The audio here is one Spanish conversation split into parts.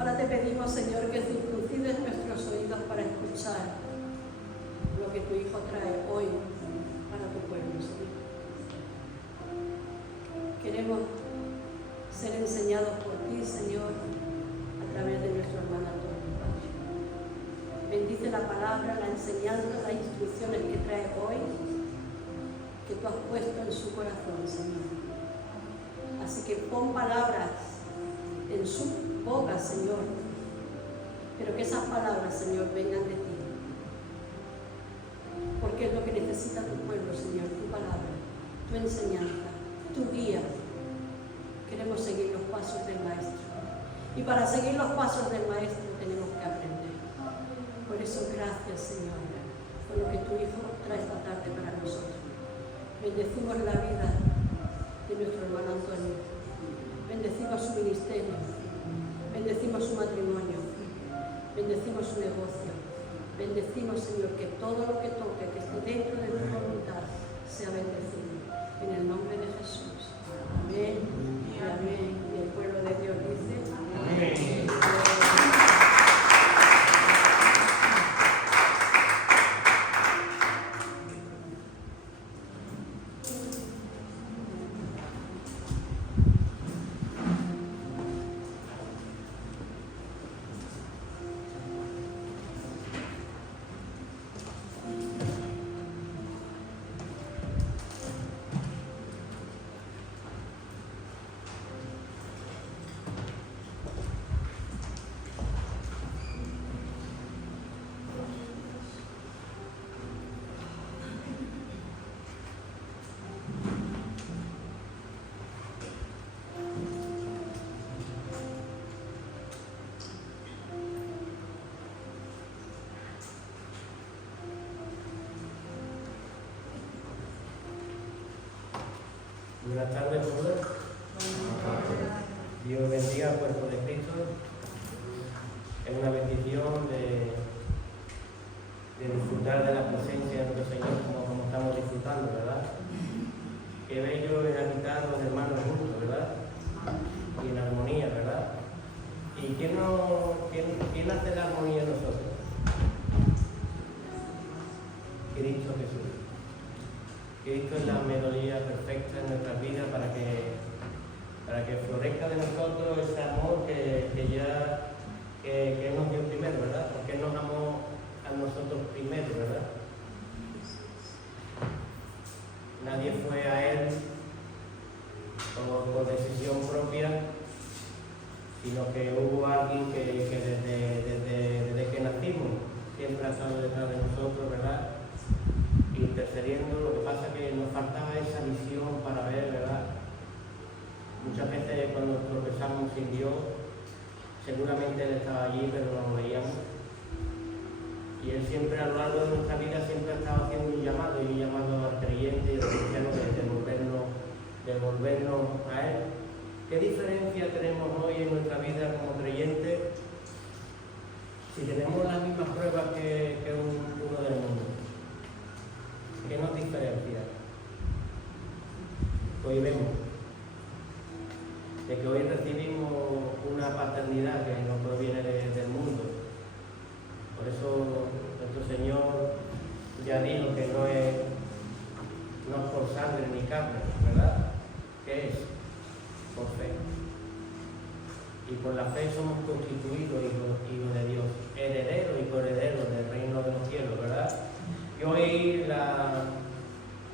Ahora te pedimos, Señor, que circuncides nuestros oídos para escuchar lo que tu Hijo trae hoy para tu pueblo, Señor. Queremos ser enseñados por ti, Señor, a través de nuestro hermano Antonio, Padre. Bendice la palabra, la enseñanza, las instrucciones que trae hoy, que tú has puesto en su corazón, Señor. Así que pon palabras en su boca, Señor, pero que esas palabras, Señor, vengan de ti, porque es lo que necesita tu pueblo, Señor, tu palabra, tu enseñanza, tu guía. Queremos seguir los pasos del Maestro, y para seguir los pasos del Maestro tenemos que aprender. Por eso, gracias, Señor, por lo que tu Hijo trae esta tarde para nosotros. Bendecimos la vida de nuestro hermano Antonio, bendecimos su ministerio, bendecimos su matrimonio, bendecimos su negocio, bendecimos, Señor, que todo lo que toque, que esté dentro de tu voluntad, sea bendecido. En el nombre de Jesús. Amén y amén. Y el pueblo de Dios dice: amén. Buenas tardes, todos. Dios bendiga al cuerpo de Cristo. Es una bendición de disfrutar de la presencia de nuestro Señor como estamos disfrutando, ¿verdad? Qué bello es habitar los hermanos juntos, ¿verdad? Y en armonía, ¿verdad? ¿Y quién hace la armonía en nosotros? Cristo Jesús. Cristo es la melodía perfecta en nuestras vidas para que florezca de nosotros ese amor que Él nos dio primero, ¿verdad? Porque Él nos amó a nosotros primero, ¿verdad? Nadie fue a Él por decisión propia, sino que hubo alguien que desde que nacimos siempre ha estado detrás de nosotros, ¿verdad? Intercediendo. Lo que pasa es que nos faltaba esa visión para ver, ¿verdad? Muchas veces cuando tropezamos sin Dios, seguramente Él estaba allí, pero no lo veíamos. Y Él siempre, a lo largo de nuestra vida, siempre ha estado haciendo un llamado al creyente y al cristiano de devolvernos a Él. ¿Qué diferencia tenemos hoy en nuestra vida como creyentes si tenemos las mismas pruebas que uno del mundo? ¿Qué nos diferencia? Hoy vemos de que hoy recibimos una paternidad que no proviene del mundo. Por eso nuestro Señor ya dijo que no es por sangre ni carne, ¿verdad? ¿Qué es? Por fe. Y por la fe somos constituidos hijos de Dios, herederos y coherederos del reino de los cielos, ¿verdad? Y hoy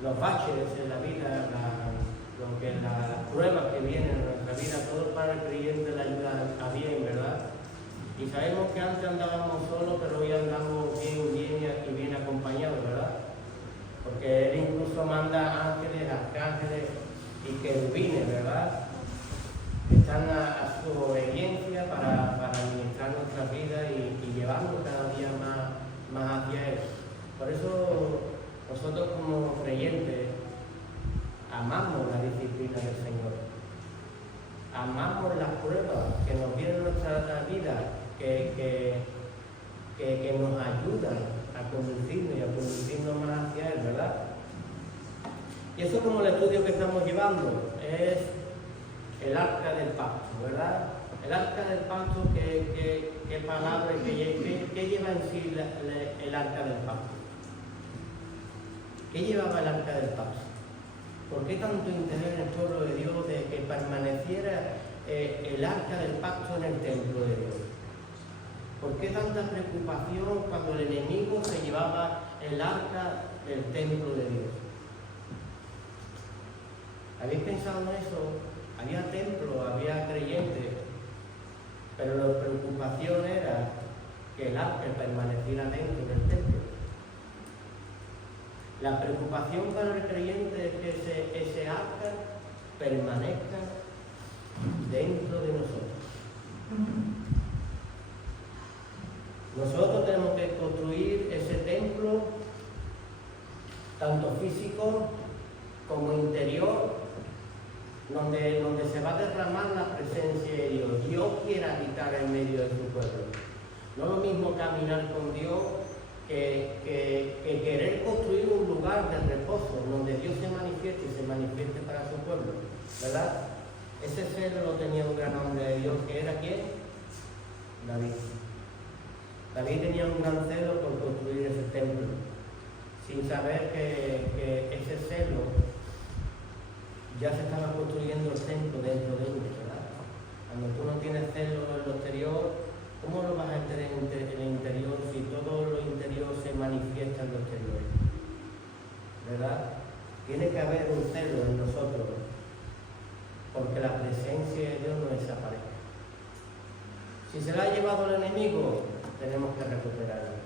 los baches en la vida, las pruebas que vienen en nuestra vida, todo para el creyente le ayuda a bien, ¿verdad? Y sabemos que antes andábamos solos, pero hoy andamos bien y bien acompañados, ¿verdad? Porque Él incluso manda ángeles, arcángeles y querubines, ¿verdad? Están a su obediencia para administrar nuestras vidas y llevarnos cada día más hacia Él. Por eso nosotros como creyentes amamos la disciplina del Señor, amamos las pruebas que nos vienen en nuestra vida, que nos ayudan a conducirnos más hacia Él, ¿verdad? Y eso, como el estudio que estamos llevando, es el arca del pacto, ¿verdad? El arca del pacto, ¿qué palabra, qué lleva en sí el arca del pacto? ¿Qué llevaba el arca del pacto? ¿Por qué tanto interés en el pueblo de Dios de que permaneciera el arca del pacto en el templo de Dios? ¿Por qué tanta preocupación cuando el enemigo se llevaba el arca del templo de Dios? ¿Habéis pensado en eso? Había templo, había creyentes, pero la preocupación era que el arca permaneciera dentro del templo. La preocupación para el creyente es que ese arca permanezca dentro de nosotros. Nosotros tenemos que construir ese templo, tanto físico como interior, donde se va a derramar la presencia de Dios. Dios quiere habitar en medio de su pueblo. No es lo mismo caminar con Dios que querer construir un lugar de reposo donde Dios se manifieste y se manifieste para su pueblo, ¿verdad? Ese celo lo tenía un gran hombre de Dios, que era ¿quién? David. David tenía un gran celo por construir ese templo, sin saber que ese celo ya se estaba construyendo el templo dentro de él, ¿verdad? Cuando tú no tienes celo en lo exterior, ¿cómo lo vas a tener en el interior si todo lo interior se manifiesta en lo exterior? ¿Verdad? Tiene que haber un celo en nosotros, porque la presencia de Dios no desaparece. Si se la ha llevado el enemigo, tenemos que recuperarla.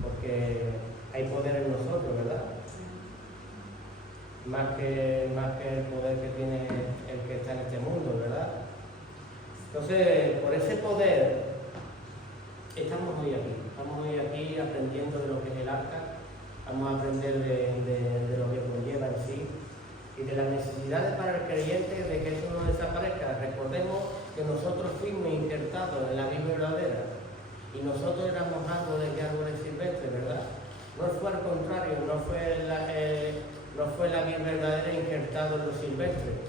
Porque hay poder en nosotros, ¿verdad? Más que el poder que tiene el que está en este mundo, ¿verdad? Entonces, por ese poder, estamos hoy aquí aprendiendo de lo que es el arca, vamos a aprender de lo que conlleva en sí y de las necesidades para el creyente de que eso no desaparezca. Recordemos que nosotros fuimos injertados en la vida verdadera y nosotros éramos árboles silvestres, ¿verdad? No fue al contrario, no fue la vida verdadera injertada en los silvestres,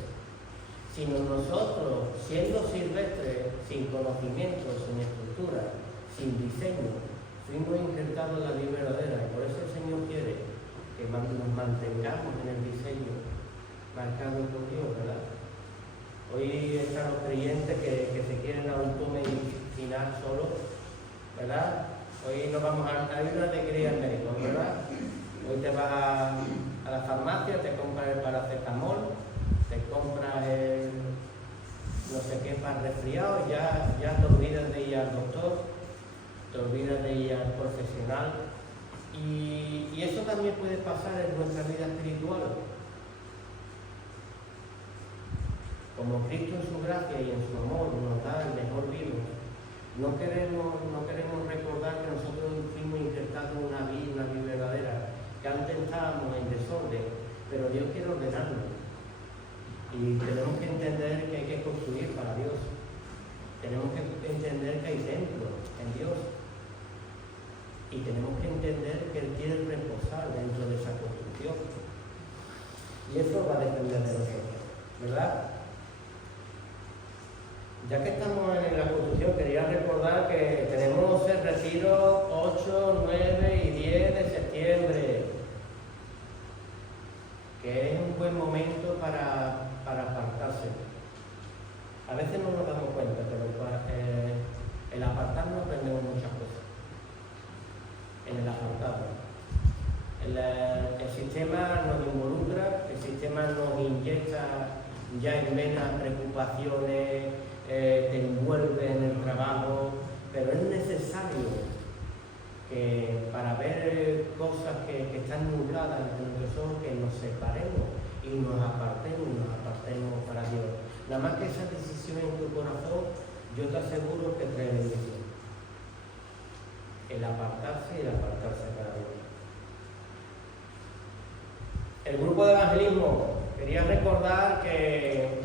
sino nosotros, siendo silvestres, sin conocimiento, sin estructura, sin diseño, fuimos injertados en la vida verdadera. Y por eso el Señor quiere que nos mantengamos en el diseño marcado por Dios, ¿verdad? Hoy están los creyentes que se quieren automedicinar solos, ¿verdad? Hoy nos vamos a ir una alegría al médico, ¿verdad? Hoy te vas a la farmacia, te compras el paracetamol, te compras el no sé qué para resfriado, ya te olvidas de ir al doctor, te olvidas de ir al profesional. Y eso también puede pasar en nuestra vida espiritual. Como Cristo en su gracia y en su amor nos da el mejor vino, no queremos recordar que nosotros fuimos injertados en una vida verdadera, que antes estábamos en desorden, pero Dios quiere ordenarlo. Y tenemos que entender que hay que construir para Dios. Tenemos que entender que hay templo en Dios. Y tenemos que entender que Él quiere reposar dentro de esa construcción. Y eso va a depender de nosotros, ¿verdad? Ya que estamos en la construcción, quería recordar que tenemos el retiro 8, 9 y 10 de septiembre, que es un buen momento para apartarse. A veces no nos damos cuenta, pero el apartarnos aprendemos muchas cosas. En el apartado. El sistema nos involucra, el sistema nos inyecta ya en menos preocupaciones, te envuelve en el trabajo, pero es necesario que para ver cosas que están nubladas en nuestros ojos, que nos separemos y nos apartemos para Dios. Nada más que esa decisión en tu corazón, yo te aseguro que trae bendición. El apartarse y el apartarse para Dios. El grupo de evangelismo, quería recordar que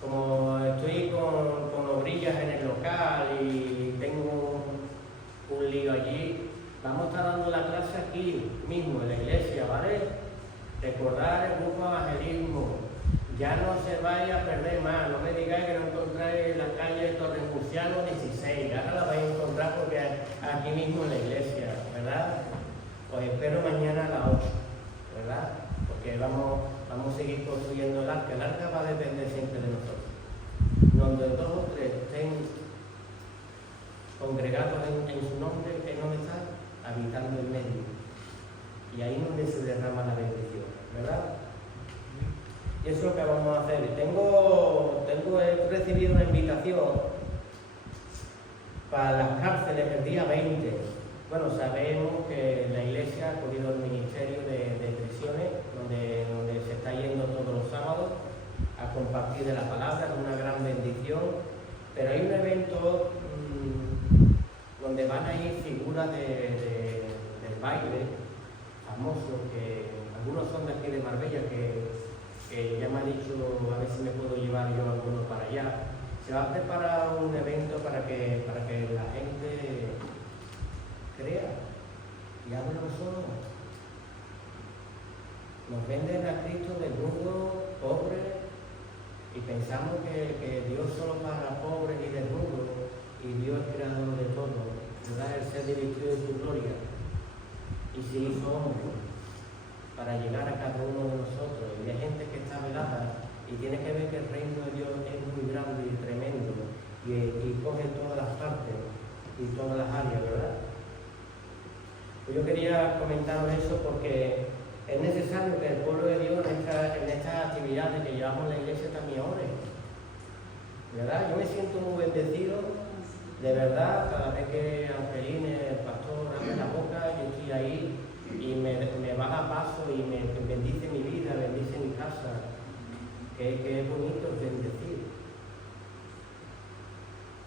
como estoy con obrillas en el local y tengo un lío allí, vamos a estar dando la clase aquí mismo en la iglesia, ¿vale? Recordar el grupo de evangelismo, ya no se vaya a perder más, no grado 16, ahora la vais a encontrar porque aquí mismo en la iglesia, ¿verdad? Os espero mañana a las 8, ¿verdad? Porque vamos a seguir construyendo el arca. El arca va a depender siempre de nosotros. Donde 2 o 3 estén congregados en su nombre, ¿en dónde está? Habitando en medio. Y ahí es donde se derrama la bendición, ¿verdad? Y eso es lo que vamos a hacer. He recibido una invitación para las cárceles el día 20. Bueno, sabemos que la iglesia ha cogido el ministerio de prisiones, donde se está yendo todos los sábados a compartir de la palabra, es una gran bendición. Pero hay un evento donde van a ir figuras del baile famosos, que algunos son de aquí de Marbella, que ya me ha dicho a ver si me puedo llevar yo alguno para allá. Se va a preparar un evento para que la gente crea y hable solo. Nos venden a Cristo desnudo, pobre, y pensamos que Dios solo para pobres y desnudos, y Dios es creador de todo, ¿verdad? El ser revestido de su gloria, y se hizo hombre para llegar a cada uno de nosotros. Y hay gente que está velada y tiene que ver que el reino de Dios es muy grande y tremendo, y coge todas las partes y todas las áreas, ¿verdad? Pues yo quería comentaros eso porque es necesario que el pueblo de Dios en estas actividades que llevamos en la iglesia también ore, ¿verdad? Yo me siento muy bendecido, de verdad, cada vez que Angeline, el pastor, abre la boca, yo estoy ahí y me baja paso y me bendice mi vida, bendice mi casa, que es bonito bendecir.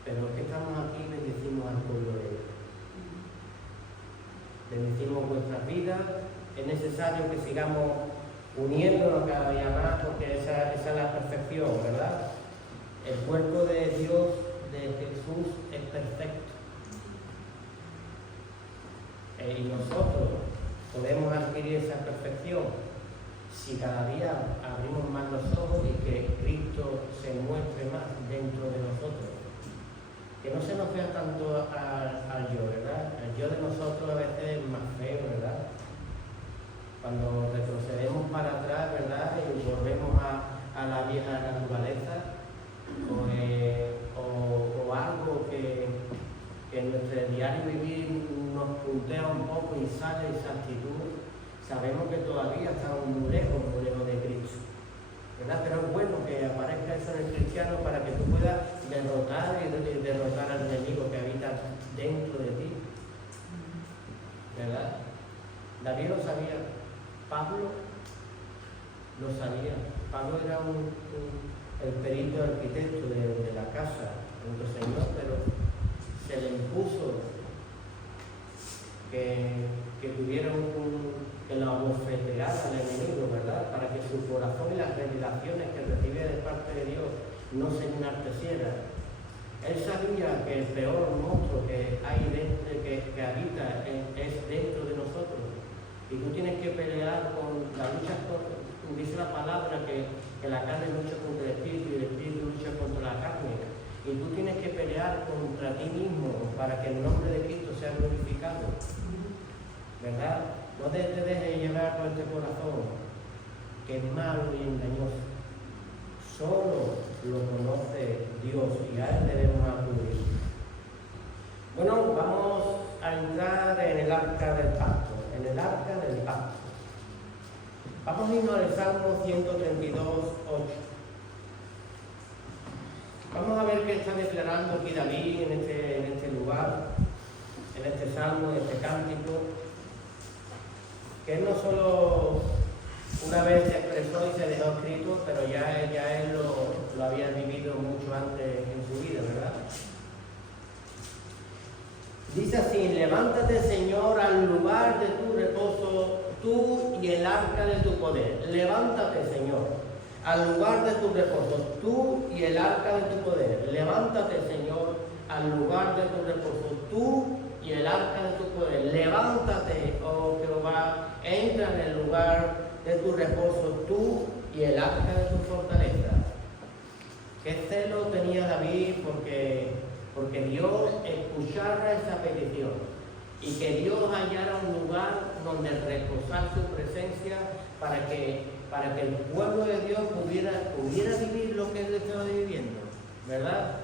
Pero los que estamos aquí bendecimos al pueblo de Dios. Bendecimos vuestras vidas. Es necesario que sigamos uniéndonos cada día más, porque esa es la perfección, ¿verdad? El cuerpo de Dios, de Jesús, es perfecto. Y nosotros podemos adquirir esa perfección si cada día abrimos más los ojos y que Cristo se muestre más dentro de nosotros. Que no se nos vea tanto al yo, ¿verdad? El yo de nosotros a veces es más feo, ¿verdad? Cuando retrocedemos para atrás, ¿verdad? Y volvemos a la vieja naturaleza, o algo que en nuestro diario vivir nos puntea un poco y sale esa actitud, sabemos que todavía estamos muy lejos de Cristo, ¿verdad? Pero es bueno que aparezca eso en el cristiano para que tú puedas derrotar al enemigo que habita dentro de ti, ¿verdad? David lo sabía, Pablo lo sabía. Pablo era el perito arquitecto de la casa de nuestro Señor, pero se le impuso que tuviera que la abofeteara al enemigo, ¿verdad? Para que su corazón y las revelaciones que recibe de parte de Dios no se enaltecieran. Él sabía que el peor monstruo que hay dentro, que habita es dentro de nosotros. Y tú tienes que pelear con la lucha, dice la palabra que la carne lucha contra el espíritu y el espíritu lucha contra la carne. Y tú tienes que pelear contra ti mismo para que el nombre de Cristo sea glorificado, ¿verdad? No te dejes llevar por este corazón, que es malo y engañoso. Solo lo conoce Dios y a Él debemos acudir. Bueno, vamos a entrar en el arca del pacto, Vamos a irnos al Salmo 132, 8. Vamos a ver qué está declarando aquí David en este lugar, en este salmo, en este cántico, que él no solo una vez se expresó y se dejó escrito, pero ya él lo había vivido mucho antes en su vida, ¿verdad? Dice así: levántate, Señor, al lugar de tu reposo, tú y el arca de tu poder. Levántate, Señor, al lugar de tu reposo, tú y el arca de tu poder. Levántate, Señor, al lugar de tu reposo, tú y el arca de tu poder. Levántate, oh Jehová, entra en el lugar de tu reposo, tú y el arca de tu fortaleza. Qué celo tenía David porque porque Dios escuchara esa petición y que Dios hallara un lugar donde reposar su presencia para que el pueblo de Dios pudiera vivir lo que él estaba viviendo, ¿verdad?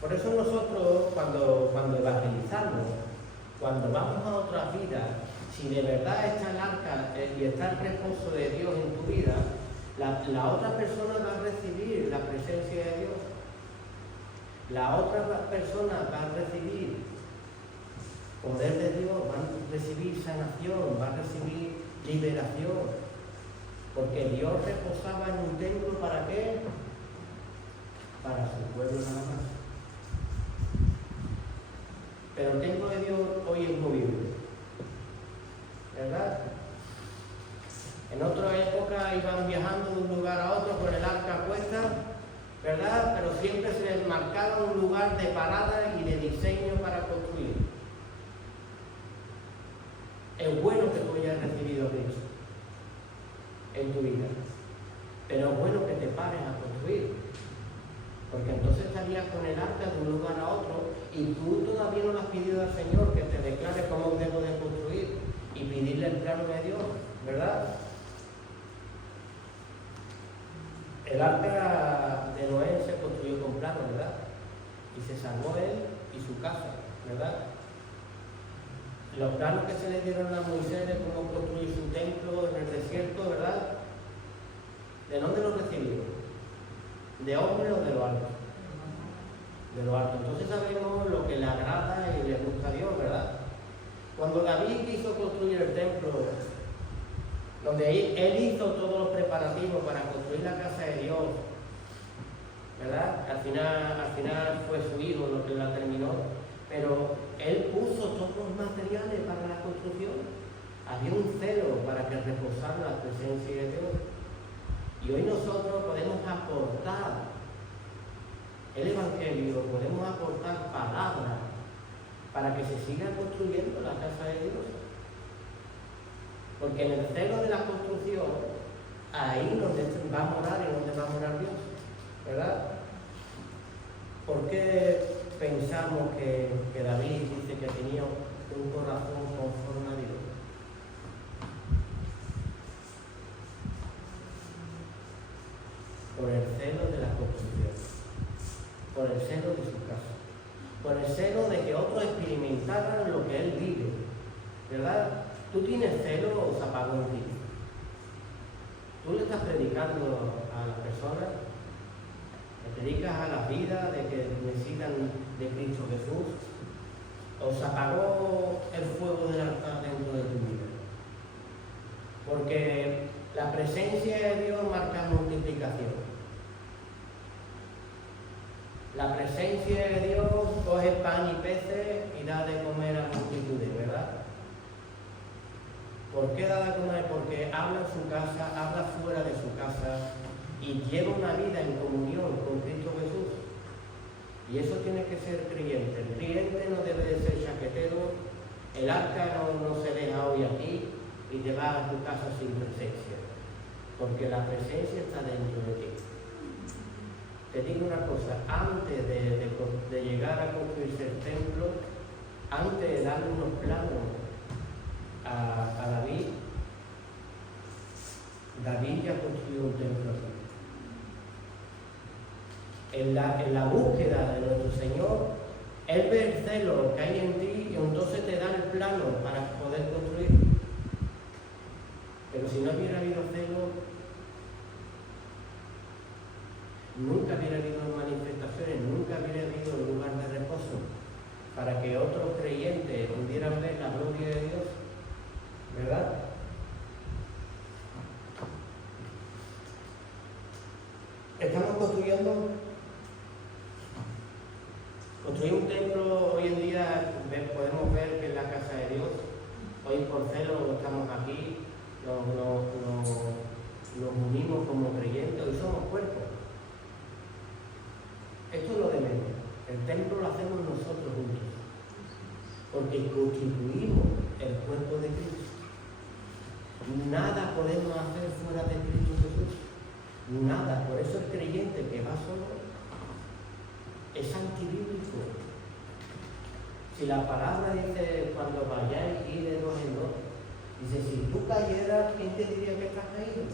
Por eso nosotros cuando evangelizamos, cuando vamos a otras vidas, si de verdad está el arca y está el reposo de Dios en tu vida, la otra persona va a recibir la presencia de Dios. La otra persona va a recibir poder de Dios, va a recibir sanación, va a recibir liberación. Porque Dios reposaba en un templo, ¿para qué? Para su pueblo nada más. Pero el templo de Dios hoy es movible, ¿verdad? En otra época iban viajando de un lugar a otro con el arca puesta, ¿verdad? Pero siempre se les marcaba un lugar de parada y de diseño para construir. Es bueno que tú hayas recibido a Cristo en tu vida, pero es bueno que te pares a construir, porque entonces estarías con el arca de un lugar a otro y tú todavía no le has pedido al Señor que te declare cómo debo de construir y pedirle el plano de Dios, ¿verdad? El arca de Noé se construyó con plano, ¿verdad? Y se salvó él y su casa, ¿verdad? Los planos que se le dieron a Moisés de cómo construir su templo en el desierto, ¿verdad? ¿De dónde lo recibió? ¿De hombre o de lo alto? De lo alto. Entonces sabemos lo que le agrada y le gusta a Dios, ¿verdad? Cuando David quiso construir el templo, donde él hizo todos los preparativos para construir la casa de Dios, ¿verdad? Al final fue su hijo lo que la terminó, pero él puso todos los materiales para la construcción. Había un celo para que reposara la presencia de Dios. Y hoy nosotros podemos aportar el Evangelio, podemos aportar palabras para que se siga construyendo la casa de Dios. Porque en el celo de la construcción, ahí donde va a morar y donde va a morar Dios, ¿verdad? ¿Por qué pensamos que David dice que tenía un corazón conforme a Dios? Por el celo de la construcción, por el celo de su casa, por el celo de que otros experimentaran lo que él vive, ¿verdad? Tú tienes celo o se apagó en ti. Tú le estás predicando a las personas, le predicas a la vida de que necesitan de Cristo Jesús, o se apagó el fuego del altar dentro de tu vida. Porque la presencia de Dios marca multiplicación. La presencia de Dios coge pan y peces y da de comer a multitudes, ¿verdad? ¿Por qué da de comer? Porque habla en su casa, habla fuera de su casa y lleva una vida en comunión con Cristo Jesús. Y eso tiene que ser creyente. El creyente no debe de ser chaquetero. El arca no se deja hoy aquí y te vas a tu casa sin presencia, porque la presencia está dentro de ti. Te digo una cosa, antes de llegar a construirse el templo, antes de darle unos planos a David ya construyó un templo aquí. En la búsqueda de nuestro Señor, Él ve el celo que hay en ti y entonces te da el plano para poder construir. Pero si no hubiera habido celo, nunca hubiera habido manifestaciones, nunca hubiera habido lugar de reposo para que otros creyentes pudieran ver la gloria de Dios, ¿verdad? Estamos construyendo un templo. Hoy en día podemos ver que es la casa de Dios. Hoy por celo estamos aquí, nos unimos como creyentes y somos cuerpos. Esto es lo de menos. El templo lo hacemos nosotros juntos, porque constituimos el cuerpo de Cristo. Nada podemos hacer fuera de Cristo Jesús. Nada. Por eso el creyente que va solo es antibíblico. Si la palabra dice, cuando vayáis, ir de dos en dos, dice, si tú cayeras, ¿quién te diría que estás caído?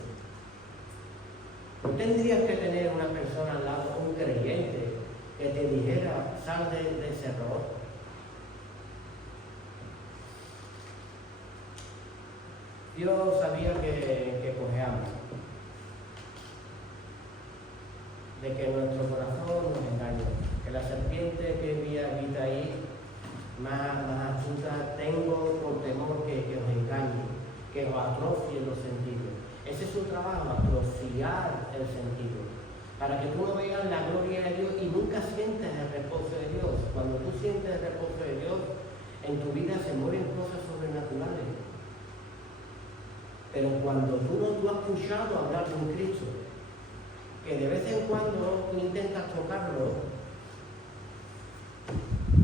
No tendrías que tener una persona al lado, un creyente, que te dijera, sal de ese error. Dios sabía que cojeamos, de que nuestro corazón nos engaña, que la serpiente que habita ahí, más astuta, tengo por temor que os engañe, que os atrofie los sentidos. Ese es su trabajo, atrofiar el sentido, para que tú no veas la gloria de Dios y nunca sientes el reposo de Dios. Cuando tú sientes el reposo de Dios, en tu vida se mueven cosas sobrenaturales. Pero cuando tú has escuchado hablar de un Cristo, que de vez en cuando intentas tocarlo,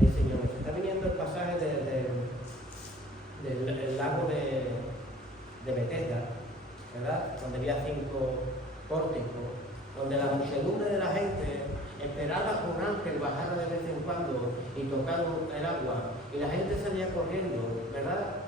el Señor, me está viniendo el pasaje del lago de Betesda, ¿verdad? Donde había 5 pórticos, donde la muchedumbre de la gente esperaba que un ángel bajara de vez en cuando y tocara el agua, y la gente salía corriendo, ¿verdad?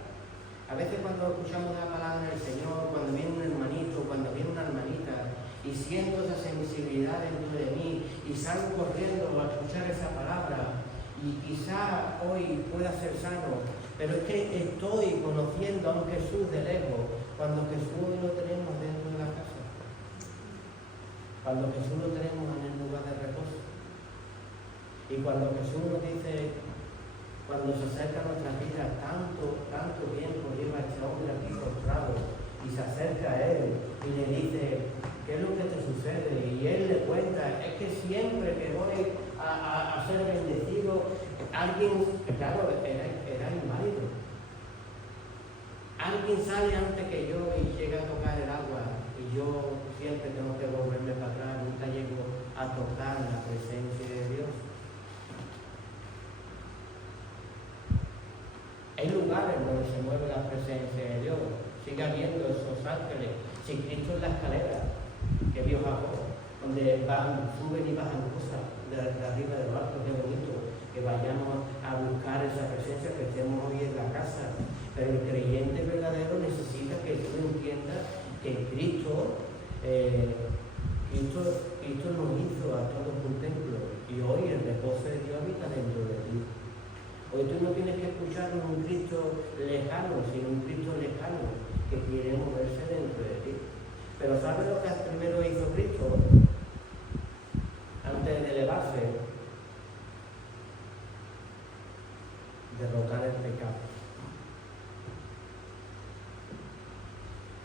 A veces cuando escuchamos la palabra del Señor, cuando viene un hermanito, cuando viene una hermanita, y siento esa sensibilidad dentro de mí, y salgo corriendo a escuchar esa palabra, y quizá hoy pueda ser sano, pero es que estoy conociendo a un Jesús de lejos, cuando Jesús hoy lo tenemos dentro de la casa, cuando Jesús lo tenemos en el lugar de reposo, y cuando Jesús nos dice, cuando se acerca a nuestra vida, tanto tiempo lleva este hombre aquí postrado, y se acerca a él y le dice, ¿qué es lo que te sucede? Y él le cuenta, es que siempre que voy a ser bendecido, alguien, claro, era inválido, alguien sale antes que yo y llega a tocar el agua, y yo siempre tengo que volverme para atrás, nunca llego a tocar la presencia de Dios. Hay lugares donde se mueve la presencia de Dios. Sigue habiendo esos ángeles. Si Cristo es la escalera que Dios bajó, donde suben y bajan cosas de arriba del alto, qué bonito, que vayamos a buscar esa presencia, que estemos hoy en la casa. Pero el creyente verdadero necesita que tú entiendas que Cristo nos hizo a todos un templo, y hoy el reposo de Dios habita dentro de ti. Hoy tú no tienes que escuchar un Cristo lejano, sino un Cristo lejano que quiere moverse dentro de ti. Pero ¿sabes lo que primero hizo Cristo? Antes de elevarse, derrotar el pecado.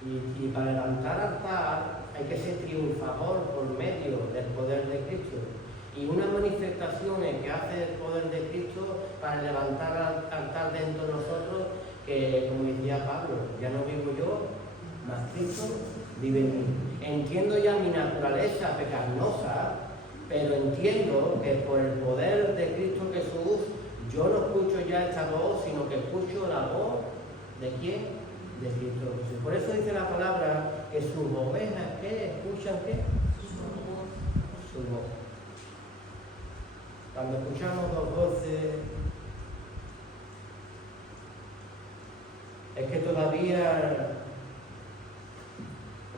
Y para levantar altar hay que ser triunfador por medio del poder de Cristo. Y unas manifestaciones que hace el poder de Cristo para levantar altar dentro de nosotros, que como decía Pablo, ya no vivo yo, mas Cristo vive en mí. Entiendo ya mi naturaleza pecaminosa, pero entiendo que por el poder de Cristo Jesús, yo no escucho ya esta voz, sino que escucho la voz ¿de quién? De Cristo Jesús. Por eso dice la palabra que sus ovejas, ¿qué? ¿Escuchan qué? Su voz. Cuando escuchamos dos voces, es que todavía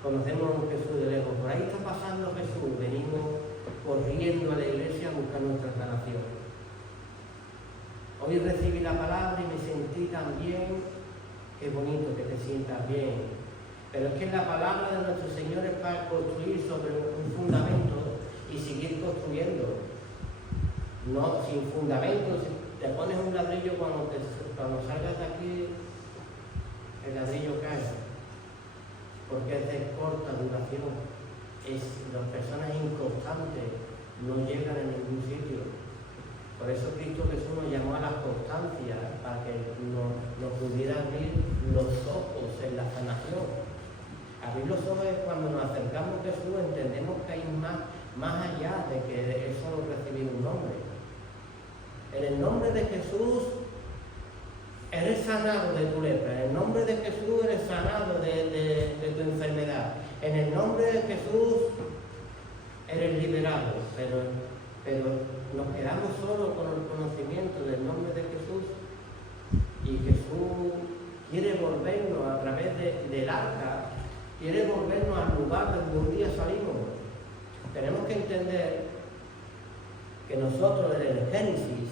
conocemos a un Jesús de lejos. Por ahí está pasando Jesús, venimos corriendo a la iglesia a buscar nuestra sanación. Hoy recibí la palabra y me sentí tan bien. Qué bonito que te sientas bien. Pero es que la palabra de nuestro Señor es para construir sobre un fundamento y seguir construyendo. No, sin fundamento, si te pones un ladrillo cuando salgas de aquí, el ladrillo cae, porque es de corta duración. Las personas inconstantes no llegan a ningún sitio. Por eso Cristo Jesús nos llamó a la constancia, para que nos pudiera abrir los ojos en la sanación. Abrir los ojos es cuando nos acercamos a Jesús, entendemos que hay más allá de que eso recibir un nombre. En el nombre de Jesús eres sanado de tu lepra, en el nombre de Jesús eres sanado de tu enfermedad, en el nombre de Jesús eres liberado, pero nos quedamos solo con el conocimiento del nombre de Jesús volvernos a través del arca, quiere volvernos al lugar donde un día salimos. Tenemos que entender que nosotros desde el Génesis,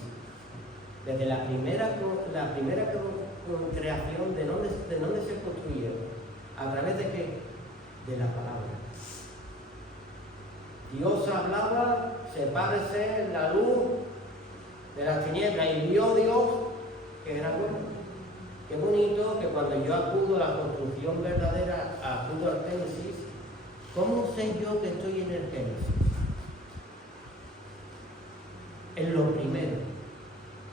desde la primera creación, ¿de dónde se construyó? ¿A través de qué? De la palabra. Dios hablaba, sepárese la luz de las tinieblas, y vio Dios que era bueno. Qué bonito que cuando yo acudo a la construcción verdadera, acudo al Génesis. ¿Cómo sé yo que estoy en el Génesis? En lo primero,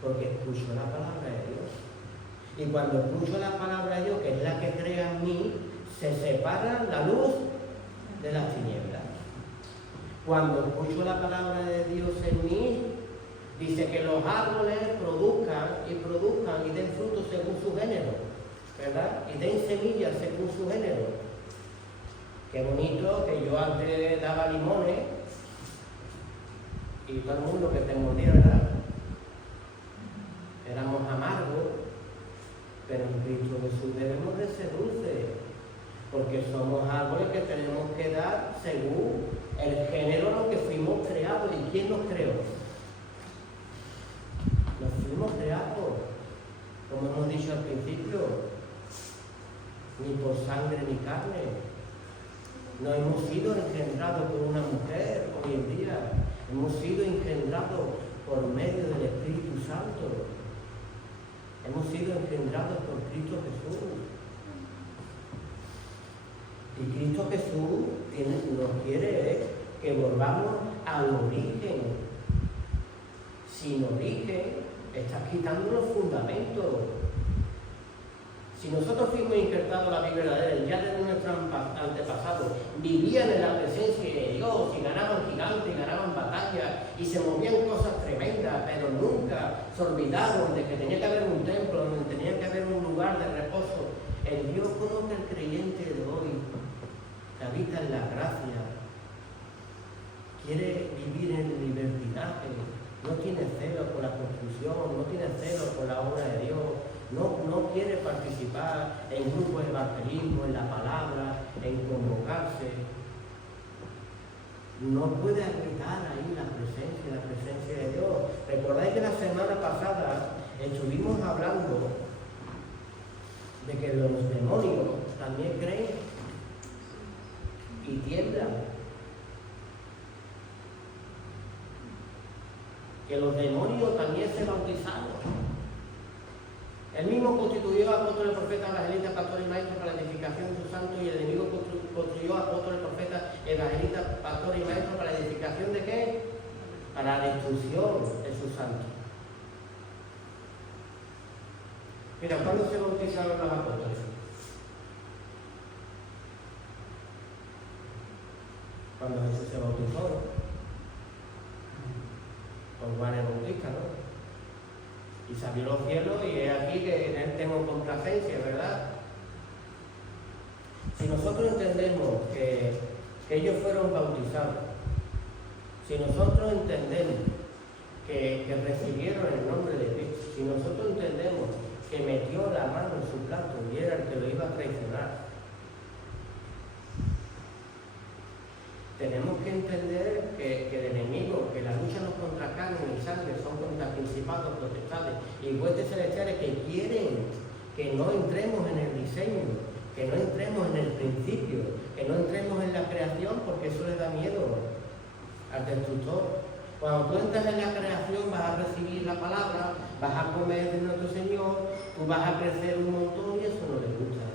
porque escucho la palabra de Dios. Y cuando escucho la palabra de Dios, que es la que crea en mí, se separa la luz de las tinieblas. Cuando escucho la palabra de Dios en mí, dice que los árboles produzcan y den fruto según su género, ¿verdad? Y den semillas según su género. Qué bonito que yo antes daba limones y todo el mundo que te mordía, ¿verdad? Éramos amargos, pero en Cristo Jesús debemos de ser dulces, porque somos árboles que tenemos que dar según el género en lo que fuimos creados. ¿Y quién nos creó? Nos fuimos creados, como hemos dicho al principio, ni por sangre ni carne. No hemos sido engendrados por una mujer hoy en día, hemos sido engendrados por medio del Espíritu Santo. Hemos sido engendrados por Cristo Jesús. Y Cristo Jesús nos quiere que volvamos al origen. Sin origen, estás quitando los fundamentos. Si nosotros fuimos injertados en la vida verdadera, ya de nuestros antepasados vivían en la presencia de Dios y ganaban gigantes, y ganaban batallas y se movían cosas tremendas, pero nunca se olvidaron de que tenía que haber un templo, donde tenía que haber un lugar de reposo. El Dios como que el creyente de hoy, que habita en la gracia, quiere vivir en libertinaje, no tiene celo por la construcción, no tiene celo por la obra de Dios. No quiere participar en grupos de evangelismo, en la palabra, en convocarse. No puede evitar ahí la presencia de Dios. Recordáis que la semana pasada estuvimos hablando de que los demonios también creen y tiemblan. Que los demonios también se bautizaron. El mismo constituyó apóstoles, profetas, evangelistas, pastores y maestros para la edificación de sus santos, y el enemigo construyó apóstoles, profetas, evangelistas, pastores y maestros para la edificación de ¿qué? Para la destrucción de sus santos. Mira, ¿cuándo se bautizaron los apóstoles? Cuando Jesús se bautizó, ¿no? Con Juan el Bautista, ¿no? Y salió los cielos y es aquí que en él tengo complacencia, ¿verdad? Si nosotros entendemos que ellos fueron bautizados, si nosotros entendemos que recibieron el nombre de Cristo, si nosotros entendemos que metió la mano en su plato y era el que lo iba a traicionar, tenemos que entender que el enemigo, que la lucha no es contra carne ni sangre, son contra principados, potestades y huestes celestiales que quieren que no entremos en el diseño, que no entremos en el principio, que no entremos en la creación, porque eso le da miedo al destructor. Cuando tú entras en la creación vas a recibir la palabra, vas a comer de nuestro Señor, tú vas a crecer un montón y eso no le gusta,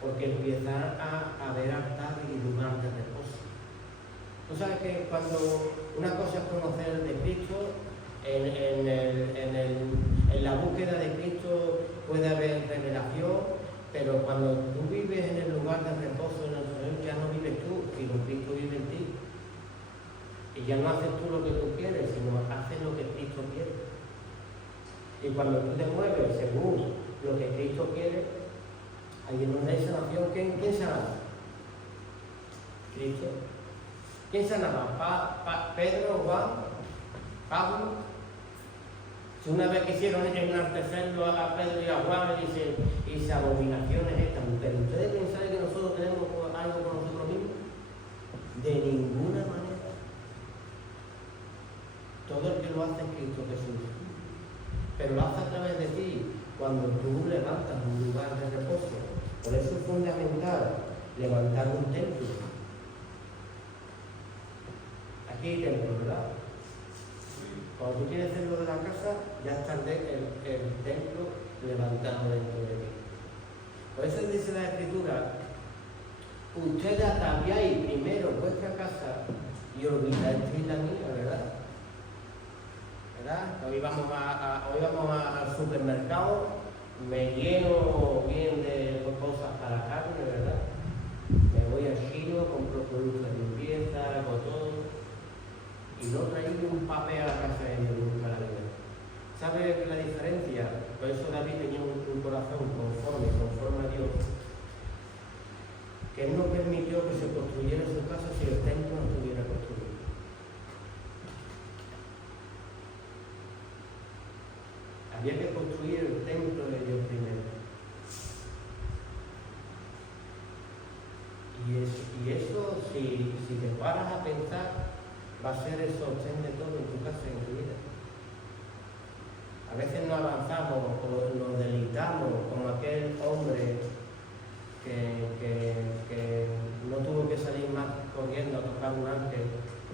porque empieza a haber altar y lugar de reposo. Tú sabes que cuando una cosa es conocer de Cristo, en la búsqueda de Cristo puede haber revelación, pero cuando tú vives en el lugar de reposo en el Señor, ya no vives tú, sino Cristo vive en ti. Y ya no haces tú lo que tú quieres, sino haces lo que Cristo quiere. Y cuando tú te mueves según lo que Cristo quiere, ahí en donde hay sanación, ¿quién sana? Cristo. ¿Quién sanaba? Pedro, Juan, Pablo. Si una vez quisieron enaltecerlo a Pedro y a Juan y dice abominaciones estas, pero ¿ustedes pensáis que nosotros tenemos algo con nosotros mismos? De ninguna manera. Todo el que lo hace es Cristo Jesús. Pero lo hace a través de ti, cuando tú levantas un lugar de reposo. Por eso es fundamental levantar un templo. Aquí hay templo, ¿verdad? Cuando tú quieres hacerlo de la casa, ya está el templo levantado dentro de ti. Por eso dice la Escritura, ustedes ataviáis primero vuestra casa y olvidasteis la mía, ¿verdad? ¿Verdad? Hoy vamos al supermercado, me lleno bien de cosas para la carne, ¿verdad? Me voy al chino, compro productos de limpieza, hago todo. Y no traigo un papel a la casa de Dios nunca la vida. ¿Sabe la diferencia? Por eso David tenía un corazón conforme a Dios, que él no permitió que se construyera su casa si el templo no estuviera construido. Había que construir el templo de Dios primero. Y eso, si te paras a pensar, va a ser el sostén de todo en tu casa y en tu vida. A veces no avanzamos o nos debilitamos como aquel hombre que no tuvo que salir más corriendo a tocar un ángel,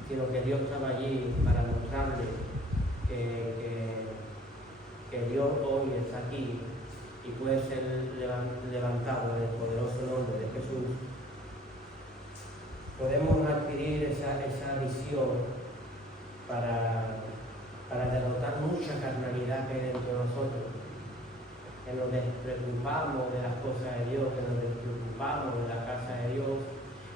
sino que Dios estaba allí para mostrarle que Dios hoy está aquí y puede ser levantado en el poderoso nombre de Jesús. Podemos adquirir esa visión para derrotar mucha carnalidad que hay dentro de nosotros, que nos despreocupamos de las cosas de Dios, que nos despreocupamos de la casa de Dios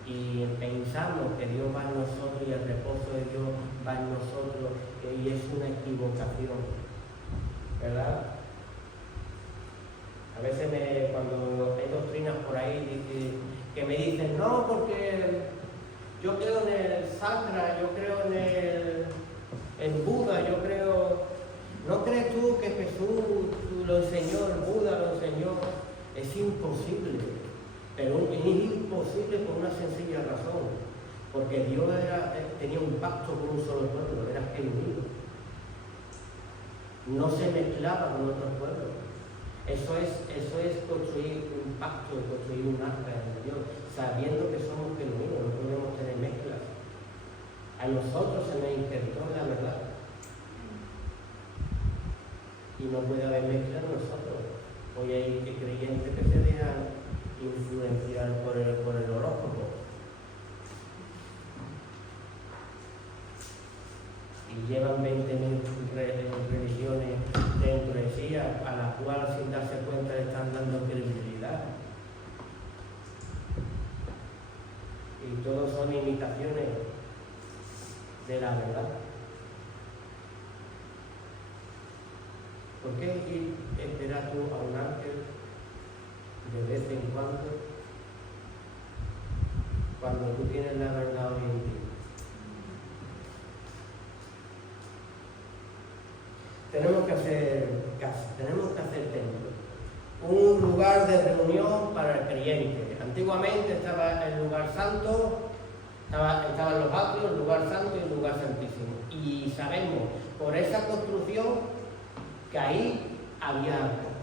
y pensamos que Dios va en nosotros y el reposo de Dios va en nosotros, y es una equivocación, ¿verdad? A veces cuando hay doctrinas por ahí que me dicen, no, porque yo creo en el Sacra, yo creo en Buda, yo creo... ¿No crees tú que Jesús lo enseñó, el Buda lo enseñó? Es imposible, pero es imposible por una sencilla razón, porque Dios tenía un pacto con un solo pueblo, era genuino. No se mezclaba con otros pueblos. Eso es construir un pacto, construir un arca de Dios, sabiendo que somos genuinos, no podemos tener mezclas. A nosotros se nos injertó la verdad. Y no puede haber mezcla en nosotros. Hoy hay creyentes que se dejan influenciar por el horóscopo. Y llevan 20.000 religiones dentro de sí, a las cuales sin darse cuenta le están dando credibilidad. Y todos son imitaciones de la verdad. ¿Por qué esperas tú a un ángel de vez en cuando tú tienes la verdad hoy en ti? Tenemos que hacer casa, tenemos que hacer templo, un lugar de reunión para el creyente. Antiguamente estaba el lugar santo, estaban los atrios, el lugar santo y el lugar santísimo. Y sabemos por esa construcción que ahí había ángeles.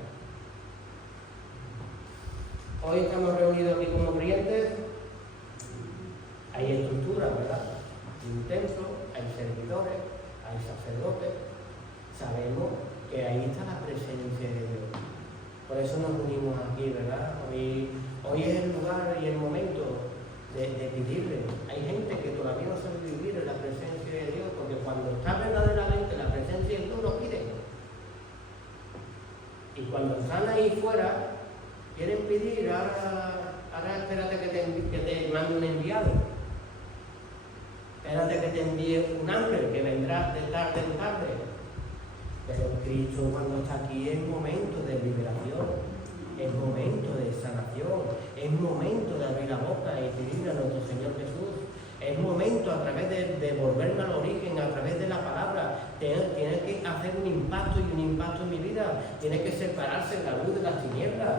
Hoy estamos reunidos aquí como creyentes, hay estructuras, ¿verdad? Hay un templo, hay servidores, hay sacerdotes. Sabemos que ahí está la presencia de Dios. Por eso nos unimos aquí, ¿verdad? Hoy es el lugar y el momento de vivirle. Hay gente que todavía no sabe vivir en la presencia de Dios, porque cuando está verdaderamente la presencia de Dios, no piden. Y cuando están ahí fuera, quieren pedir, ahora espérate que te mande un enviado. Espérate que te envíe un ángel que vendrá de tarde en tarde. Pero Cristo cuando está aquí es momento de liberación, es momento de sanación, es momento de abrir la boca y pedirle a nuestro Señor Jesús. Es momento a través de volverme al origen, a través de la palabra, tienes que hacer un impacto y un impacto en mi vida. Tiene que separarse la luz de las tinieblas.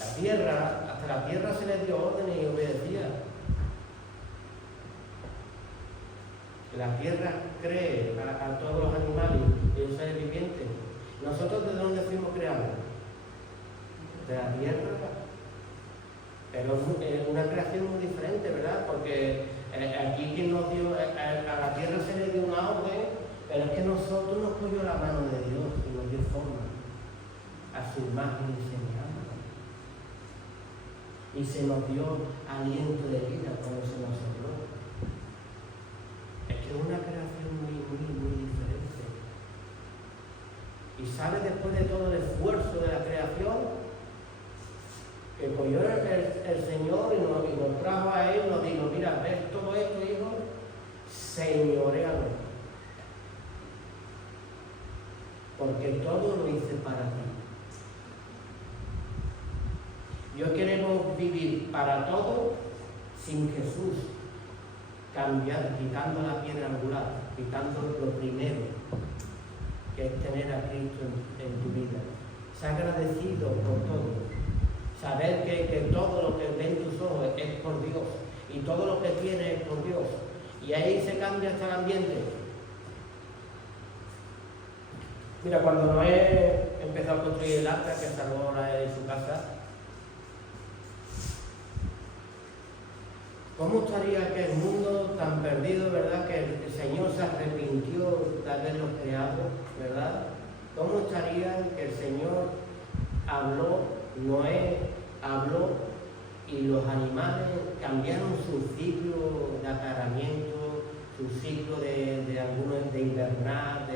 La tierra, hasta la tierra se le dio órdenes y obedecía. La tierra cree a todos los animales y los seres vivientes. ¿Nosotros de dónde fuimos creados? De la tierra. Pero es una creación muy diferente, ¿verdad? Porque aquí quien nos dio, a la tierra se le dio una orden, pero es que nosotros nos cogió la mano de Dios y nos dio forma a su imagen y semejanza. Y se nos dio aliento de vida cuando se nos sopló. Es que es una creación muy diferente. Y sabe, después de todo el esfuerzo de la creación, que cogió el Señor y nos trajo a Él, nos dijo, mira, ves todo esto, hijo, señoréalo. Porque todo lo hice para ti. Y hoy queremos vivir para todo sin Jesús, quitando la piedra angular, quitando lo primero, que es tener a Cristo en tu vida. Ser agradecido por todo. Saber que todo lo que ven tus ojos es por Dios y todo lo que tienes es por Dios. Y ahí se cambia hasta el ambiente. Mira, cuando Noé empezó a construir el arca que salvó de su casa, ¿cómo estaría aquel mundo tan perdido, verdad? Que el Señor se arrepintió de haberlo creado, ¿verdad? ¿Cómo estaría que el Señor habló? Noé habló y los animales cambiaron su ciclo de apareamiento, su ciclo de algunos de invernar,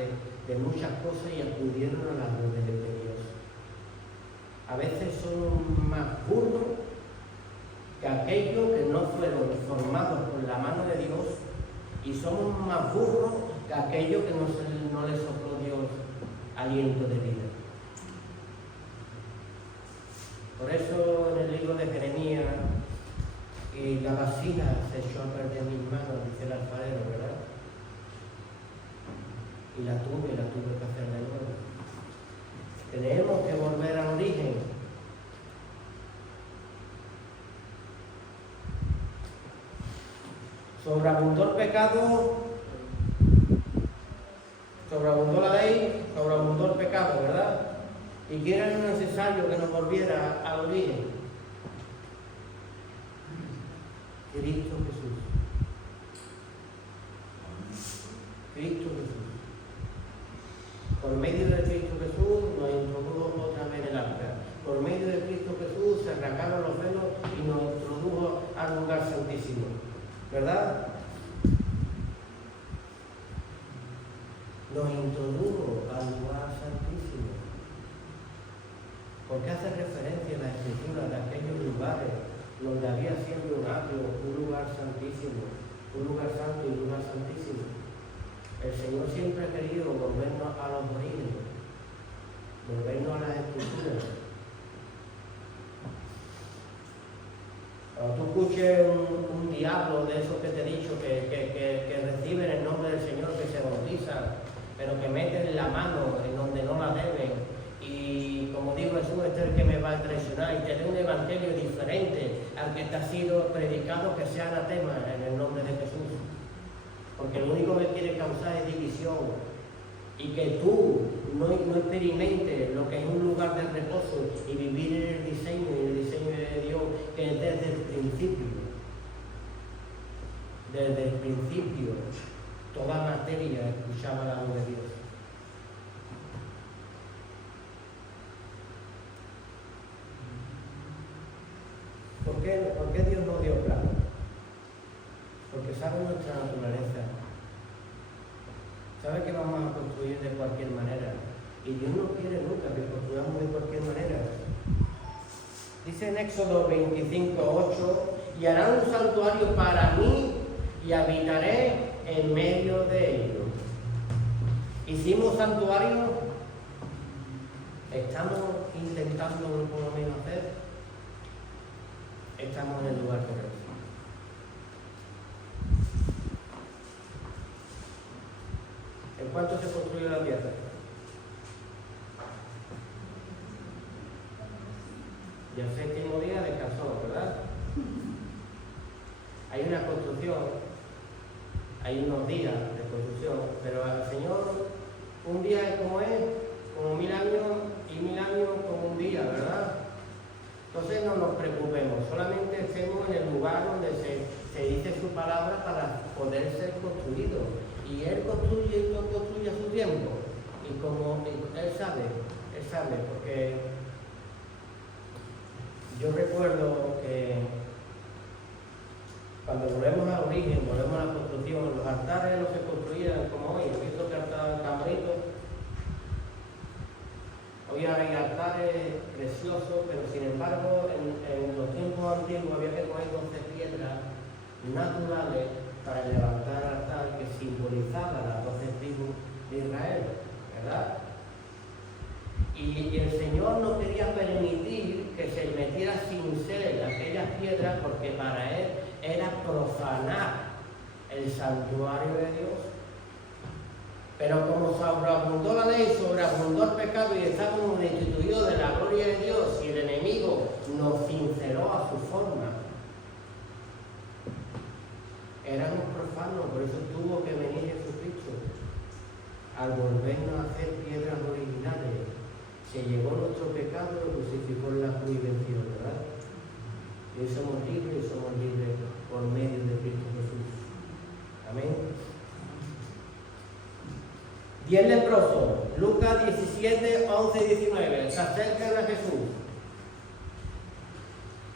de muchas cosas y acudieron a las órdenes de Dios. A veces son más burdos que aquellos que no fueron formados por la mano de Dios y somos más burros que aquellos que no les sopló Dios aliento de vida. Por eso en el libro de Jeremías, la vasija se echó a perder en mis manos, dice el alfarero, ¿verdad? Y la tuve que hacer de nuevo. Tenemos que volver al origen. Sobreabundó el pecado, sobreabundó la ley, sobreabundó el pecado, ¿verdad? ¿Y quién era necesario que nos volviera al origen? Cristo Jesús. Cristo Jesús. Por medio de Cristo Jesús nos introdujo otra vez en el arca. Por medio de Cristo Jesús se arrancaron los velos y nos introdujo al lugar santísimo. ¿Verdad? Nos introdujo al lugar santísimo. Porque hace referencia a la Escritura de aquellos lugares donde había siempre un atrio, un lugar santísimo, un lugar santo y un lugar santísimo. El Señor siempre ha querido volvernos a los orígenes, volvernos a las Escrituras. Cuando tú escuches un diablo de esos que te he dicho, que reciben el nombre del Señor, que se bautizan, pero que meten la mano en donde no la deben, y como digo, Jesús, este es el que me va a traicionar, y te dé un evangelio diferente al que te ha sido predicado, que sea anatema en el nombre de Jesús. Porque lo único que quiere causar es división, y que tú no experimentes lo que es un lugar de reposo y vivir en el diseño de Dios, que es desde el principio, toda materia escuchaba la voz de Dios. ¿Por qué Dios nos dio plano? Porque sabe nuestra naturaleza. Sabe que vamos a construir de cualquier manera. Y Dios no quiere nunca que construyamos de cualquier manera. Dice en Éxodo 25:8, y harán un santuario para mí y habitaré en medio de ellos. ¿Hicimos santuario? ¿Estamos intentando por lo menos hacer? Estamos en el lugar correcto. ¿En cuánto se construyó la tierra? Y el séptimo día descansó, ¿verdad? Hay una construcción, hay unos días de construcción, pero al Señor un día es como 1000 años, y 1000 años como un día, ¿verdad? Entonces no nos preocupemos, solamente estemos en el lugar donde se dice su palabra para poder ser construido. Y Él construye y todo construye a su tiempo. Y como Él sabe, porque yo recuerdo que cuando volvemos al origen, volvemos a la construcción, los altares no se construían como hoy. He visto que altares tan bonitos. Hoy hay altares preciosos, pero sin embargo en los tiempos antiguos había que coger 12 piedras naturales para levantar el altar que simbolizaba las 12 tribus de Israel, ¿verdad? Y el Señor no quería permitir que se metiera cincel en aquellas piedras porque para Él era profanar el santuario de Dios. Pero como sobreabundó la ley, sobreabundó el pecado y estábamos destituidos de la gloria de Dios y el enemigo nos cinceló a su forma. Éramos profanos, por eso tuvo que venir Jesucristo. Al volvernos a hacer piedras originales, se llevó nuestro pecado, lo crucificó en la cruz y venció, ¿verdad? Y hoy somos libres por medio de Cristo Jesús. Amén. 10 leprosos, Lucas 17, 11 y 19, se acercan a Jesús.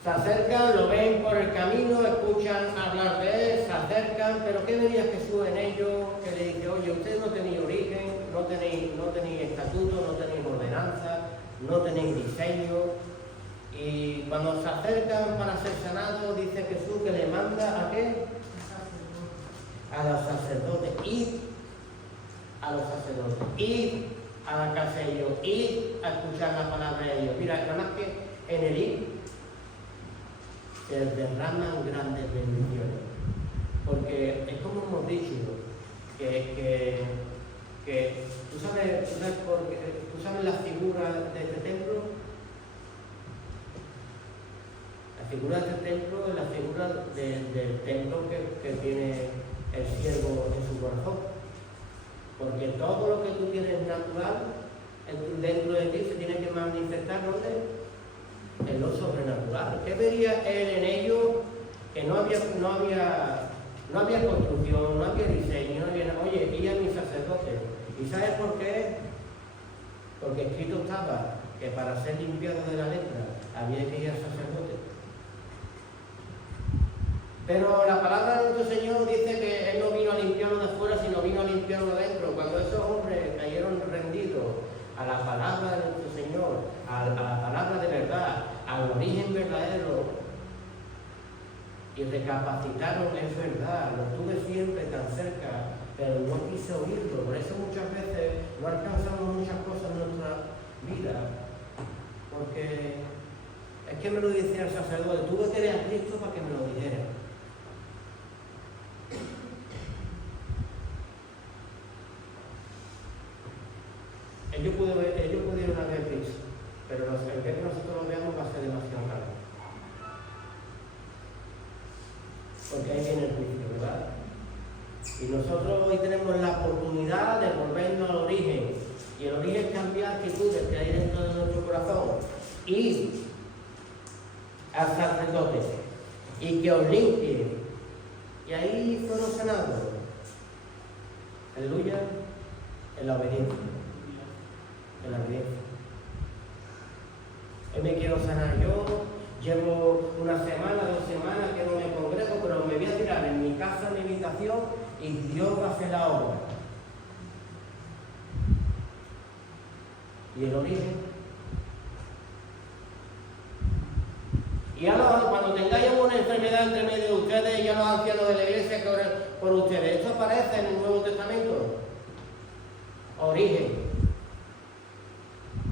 Se acercan, lo ven por el camino, escuchan hablar de Él, se acercan, pero ¿qué vería Jesús en ellos? Que le dice, oye, ustedes no tenéis origen, no tenéis estatuto, no tenéis ordenanza, no tenéis diseño. Y cuando se acercan para ser sanados, dice Jesús que le manda ¿a qué? A los sacerdotes. Id a los sacerdotes, id a la casa de ellos, id a escuchar la palabra de Dios. Mira, nada más que en el id se derraman grandes bendiciones. Porque es como hemos dicho, que ¿tú sabes la figura de este templo? La figura de este templo es la figura del templo que tiene el siervo en su corazón. Porque todo lo que tú tienes natural dentro de ti se tiene que manifestar ¿dónde? En lo sobrenatural. ¿Qué vería Él en ellos? Que no había construcción, no había diseño, no había. Oye, y a mis sacerdotes. ¿Y sabes por qué? Porque escrito estaba que para ser limpiado de la lepra había que ir al sacerdote. Pero la palabra de nuestro Señor dice que Él no vino a limpiarlo de fuera, sino vino a limpiarlo de dentro. Cuando esos hombres cayeron rendidos a la palabra de nuestro Señor, a la palabra de verdad, al origen verdadero, y recapacitaron, es verdad, lo tuve siempre tan cerca, pero no quise oírlo. Por eso muchas veces no alcanzamos muchas cosas en nuestra vida, porque es que me lo decía el sacerdote, tuve que ver a Cristo para que me lo dijera. Ellos pudieron haber visto, pero el que nosotros lo veamos va a ser demasiado raro. Porque ahí viene el juicio, ¿verdad? Y nosotros hoy tenemos la oportunidad de volvernos al origen. Y el origen es cambiar actitudes que hay dentro de nuestro corazón. Ir al sacerdote y que os limpie. Y ahí fueron sanados. Aleluya, en la obediencia. En la obediencia. Hoy me quiero sanar yo. Llevo una semana, 2 semanas que no me congrego, pero me voy a tirar en mi casa, en mi habitación, y Dios va a hacer la obra. ¿Y el origen? Y ahora, cuando tengáis una enfermedad entre medio de ustedes y a los ancianos de la iglesia que oran por ustedes, ¿esto aparece en el Nuevo Testamento? Origen.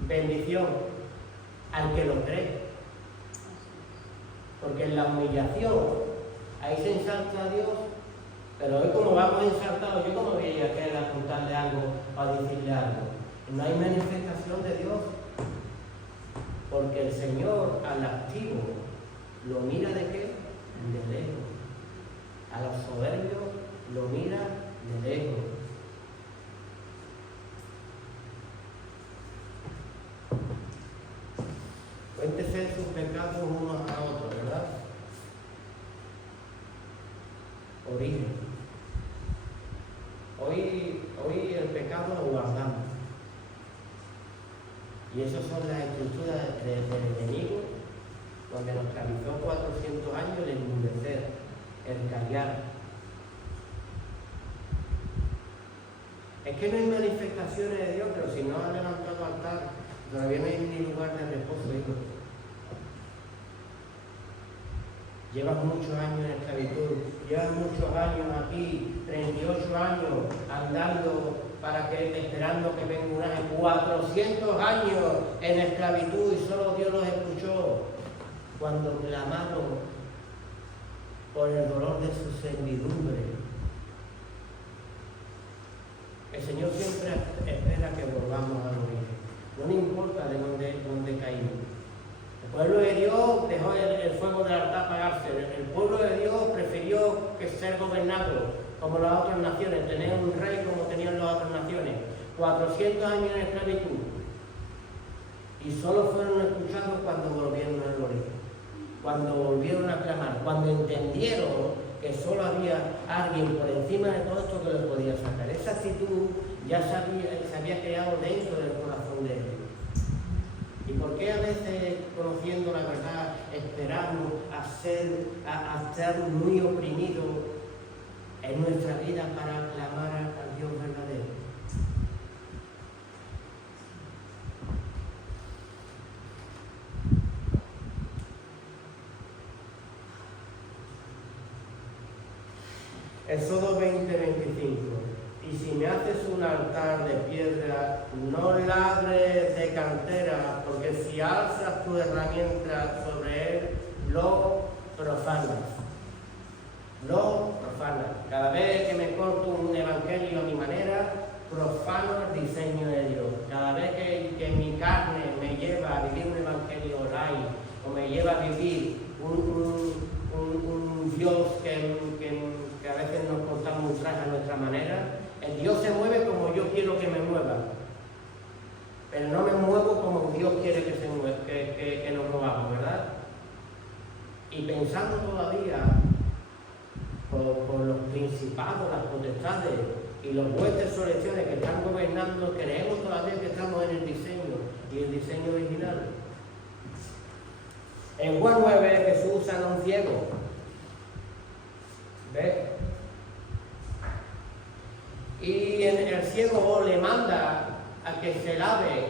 Bendición. Al que lo cree. Porque en la humillación, ahí se ensalza a Dios, pero hoy como vamos ensaltados, yo como voy a querer apuntarle algo a decirle algo. No hay manifestación de Dios, porque el Señor al activo lo mira ¿de qué? De lejos. A los soberbios lo mira de lejos. Cuéntese sus pecados unos a otros, ¿verdad? Origen. Hoy el pecado lo guardamos. Y esas son las estructuras del enemigo, donde nos esclavizó 400 años el enmudecer, el callar. Es que no hay manifestaciones de Dios, pero si no ha levantado altar, todavía no hay ni lugar de reposo, hijo. Llevas muchos años en esclavitud, llevas muchos años aquí, 38 años andando esperando que venga un ángel, 400 años en esclavitud y solo Dios los escuchó cuando clamaron por el dolor de su servidumbre. El Señor siempre espera que volvamos al origen. No le importa de dónde caímos. El pueblo de Dios dejó el fuego del altar apagarse. El pueblo de Dios prefirió que ser gobernado como las otras naciones, tener un rey como tenían las otras naciones. 400 años en esclavitud. Y solo fueron escuchados cuando volvieron al origen. Cuando volvieron a clamar. Cuando entendieron que solo había alguien por encima de todo esto que los podía sacar. Esa actitud ya se había creado dentro del corazón de ellos. ¿Y por qué a veces, conociendo la verdad, esperamos a estar muy oprimidos en nuestra vida para clamar al Dios verdadero? Éxodo 20:25. Y si me haces un altar de piedra, no labres de cantera, porque si alzas tu herramienta sobre él, lo profanas. Lo profanas. Cada vez que me corto un evangelio a mi manera, profano el diseño de Dios. Cada vez que mi carne me lleva a vivir un evangelio light, o me lleva a vivir un Dios que a veces nos cortamos un traje a nuestra manera, el Dios se mueve como yo quiero que me mueva, pero no me muevo como Dios quiere que se mueva, que nos movamos, ¿verdad? Y pensando todavía por los principados, las potestades y los huestes celestiales que están gobernando, creemos todavía que estamos en el diseño y el diseño original. En Juan 9 Jesús sana a un ciego. ¿Ves? Y el ciego le manda a que se lave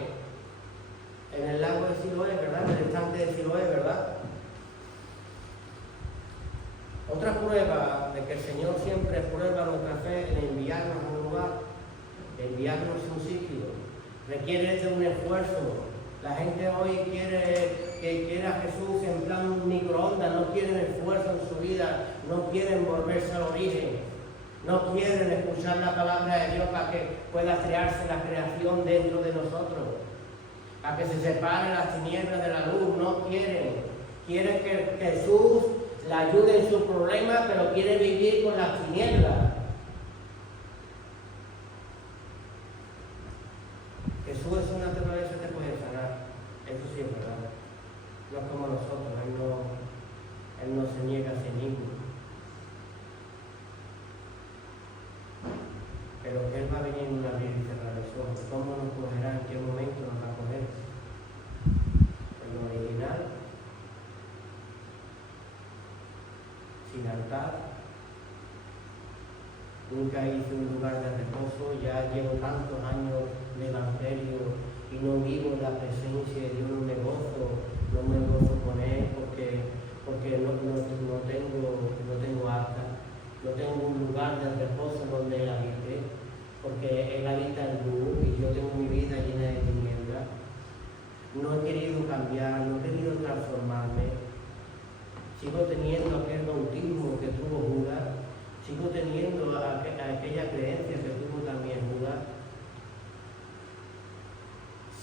en el lago de Siloé, ¿verdad? En el estanque de Siloé, ¿verdad? Otra prueba de que el Señor siempre prueba nuestra fe en enviarnos a un lugar, enviarnos a un sitio, requiere de un esfuerzo. La gente hoy quiere a Jesús en plan microondas, no quieren esfuerzo en su vida, no quieren volverse al origen. No quieren escuchar la palabra de Dios para que pueda crearse la creación dentro de nosotros, para que se separen las tinieblas de la luz. No quieren. Quieren que Jesús la ayude en su problema, pero quiere vivir con las tinieblas. Jesús es una naturaleza que te puede sanar. Eso sí es verdad. No es como nosotros. Él no se niega a sí mismo. Pero que Él va a venir en un abrir y cerrar los ojos. ¿Cómo nos cogerá? ¿En qué momento nos va a coger? En lo original, sin altar. Nunca hice un lugar de reposo. Ya llevo tantos años de evangelio y no vivo la presencia de Dios. No me gozo con Él porque no tengo altar. No tengo un lugar de reposo donde Él habite, porque Él habita en luz y yo tengo mi vida llena de tinieblas. No he querido cambiar, no he querido transformarme. Sigo teniendo aquel bautismo que tuvo Judas, sigo teniendo aquella creencia que tuvo también Judas.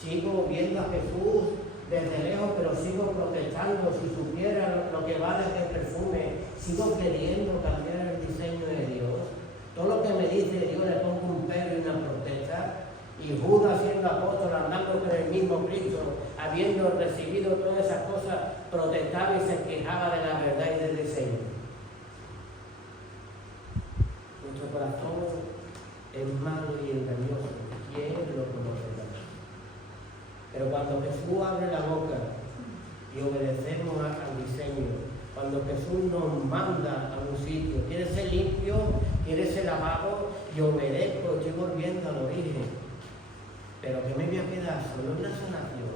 Sigo viendo a Jesús desde lejos, pero sigo protestando. Si supiera lo que vale el perfume, sigo queriendo cambiar el diseño de Dios. Todo lo que me dice Dios le pongo un pero y una protesta. Y Judas, siendo apóstol, andando con el mismo Cristo, habiendo recibido todas esas cosas, protestaba y se quejaba de la verdad y del diseño. Nuestro corazón es malo y engañoso. ¿Quién lo conocerá? Pero cuando Jesús abre la boca y obedecemos al diseño, cuando Jesús nos manda a un sitio, quiere ser limpio, quiere ser lavado, y obedezco, estoy volviendo al origen. Pero que me voy a quedar solo en la sanación.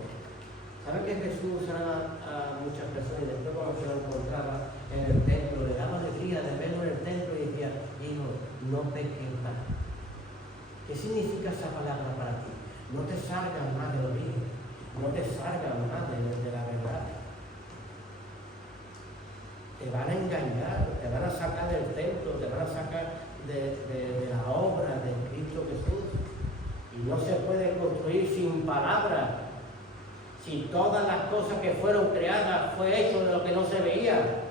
¿Sabe que Jesús sana a muchas personas y después cuando se lo encontraba en el templo, le daba alegría de verlo en el templo y decía, hijo, no peques más? ¿Qué significa esa palabra para ti? No te salgas más del origen, no te salgas más de la verdad. Te van a engañar, te van a sacar del templo, te van a sacar de la obra de Cristo Jesús. Y no se puede construir sin palabras. Si todas las cosas que fueron creadas fue hecho de lo que no se veía.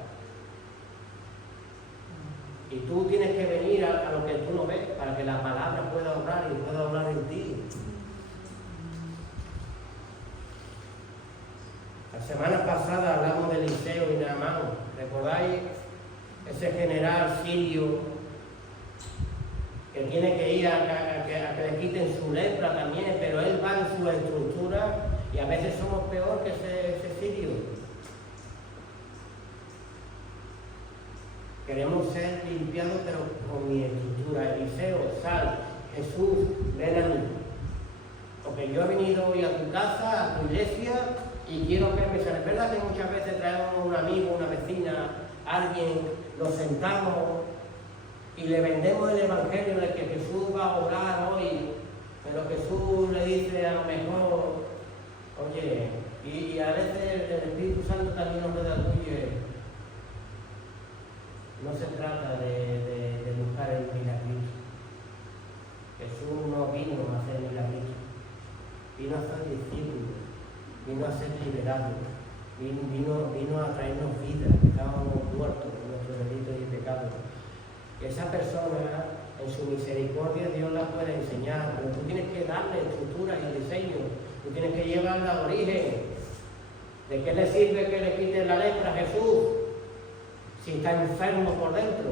Y tú tienes que venir a lo que tú no ves para que la palabra pueda obrar y pueda obrar en ti. La semana pasada hablamos de Eliseo y Naamán. ¿Recordáis? Ese general sirio que tiene que ir a que le quiten su lepra también, pero él va en su estructura y a veces somos peor que ese sirio. Queremos ser limpiados, pero con mi estructura. Eliseo, sal. Jesús, ven a mí. Porque yo he venido hoy a tu casa, a tu iglesia, y quiero que me salga. Es verdad que muchas veces traemos un amigo, una vecina, alguien, nos sentamos y le vendemos el evangelio de que Jesús va a orar hoy, pero Jesús le dice a lo mejor, oye, y a veces el Espíritu Santo también nos redarguye. No se trata de buscar el milagro. Jesús no vino a hacer milagros, vino a ser discípulo, vino a ser liberado, vino a traernos vida, que estábamos muertos con nuestros delitos y pecados. Esa persona, en su misericordia, Dios la puede enseñar, pero tú tienes que darle estructura y el diseño, tú tienes que llevarla al origen. ¿De qué le sirve que le quiten la lepra a Jesús si está enfermo por dentro?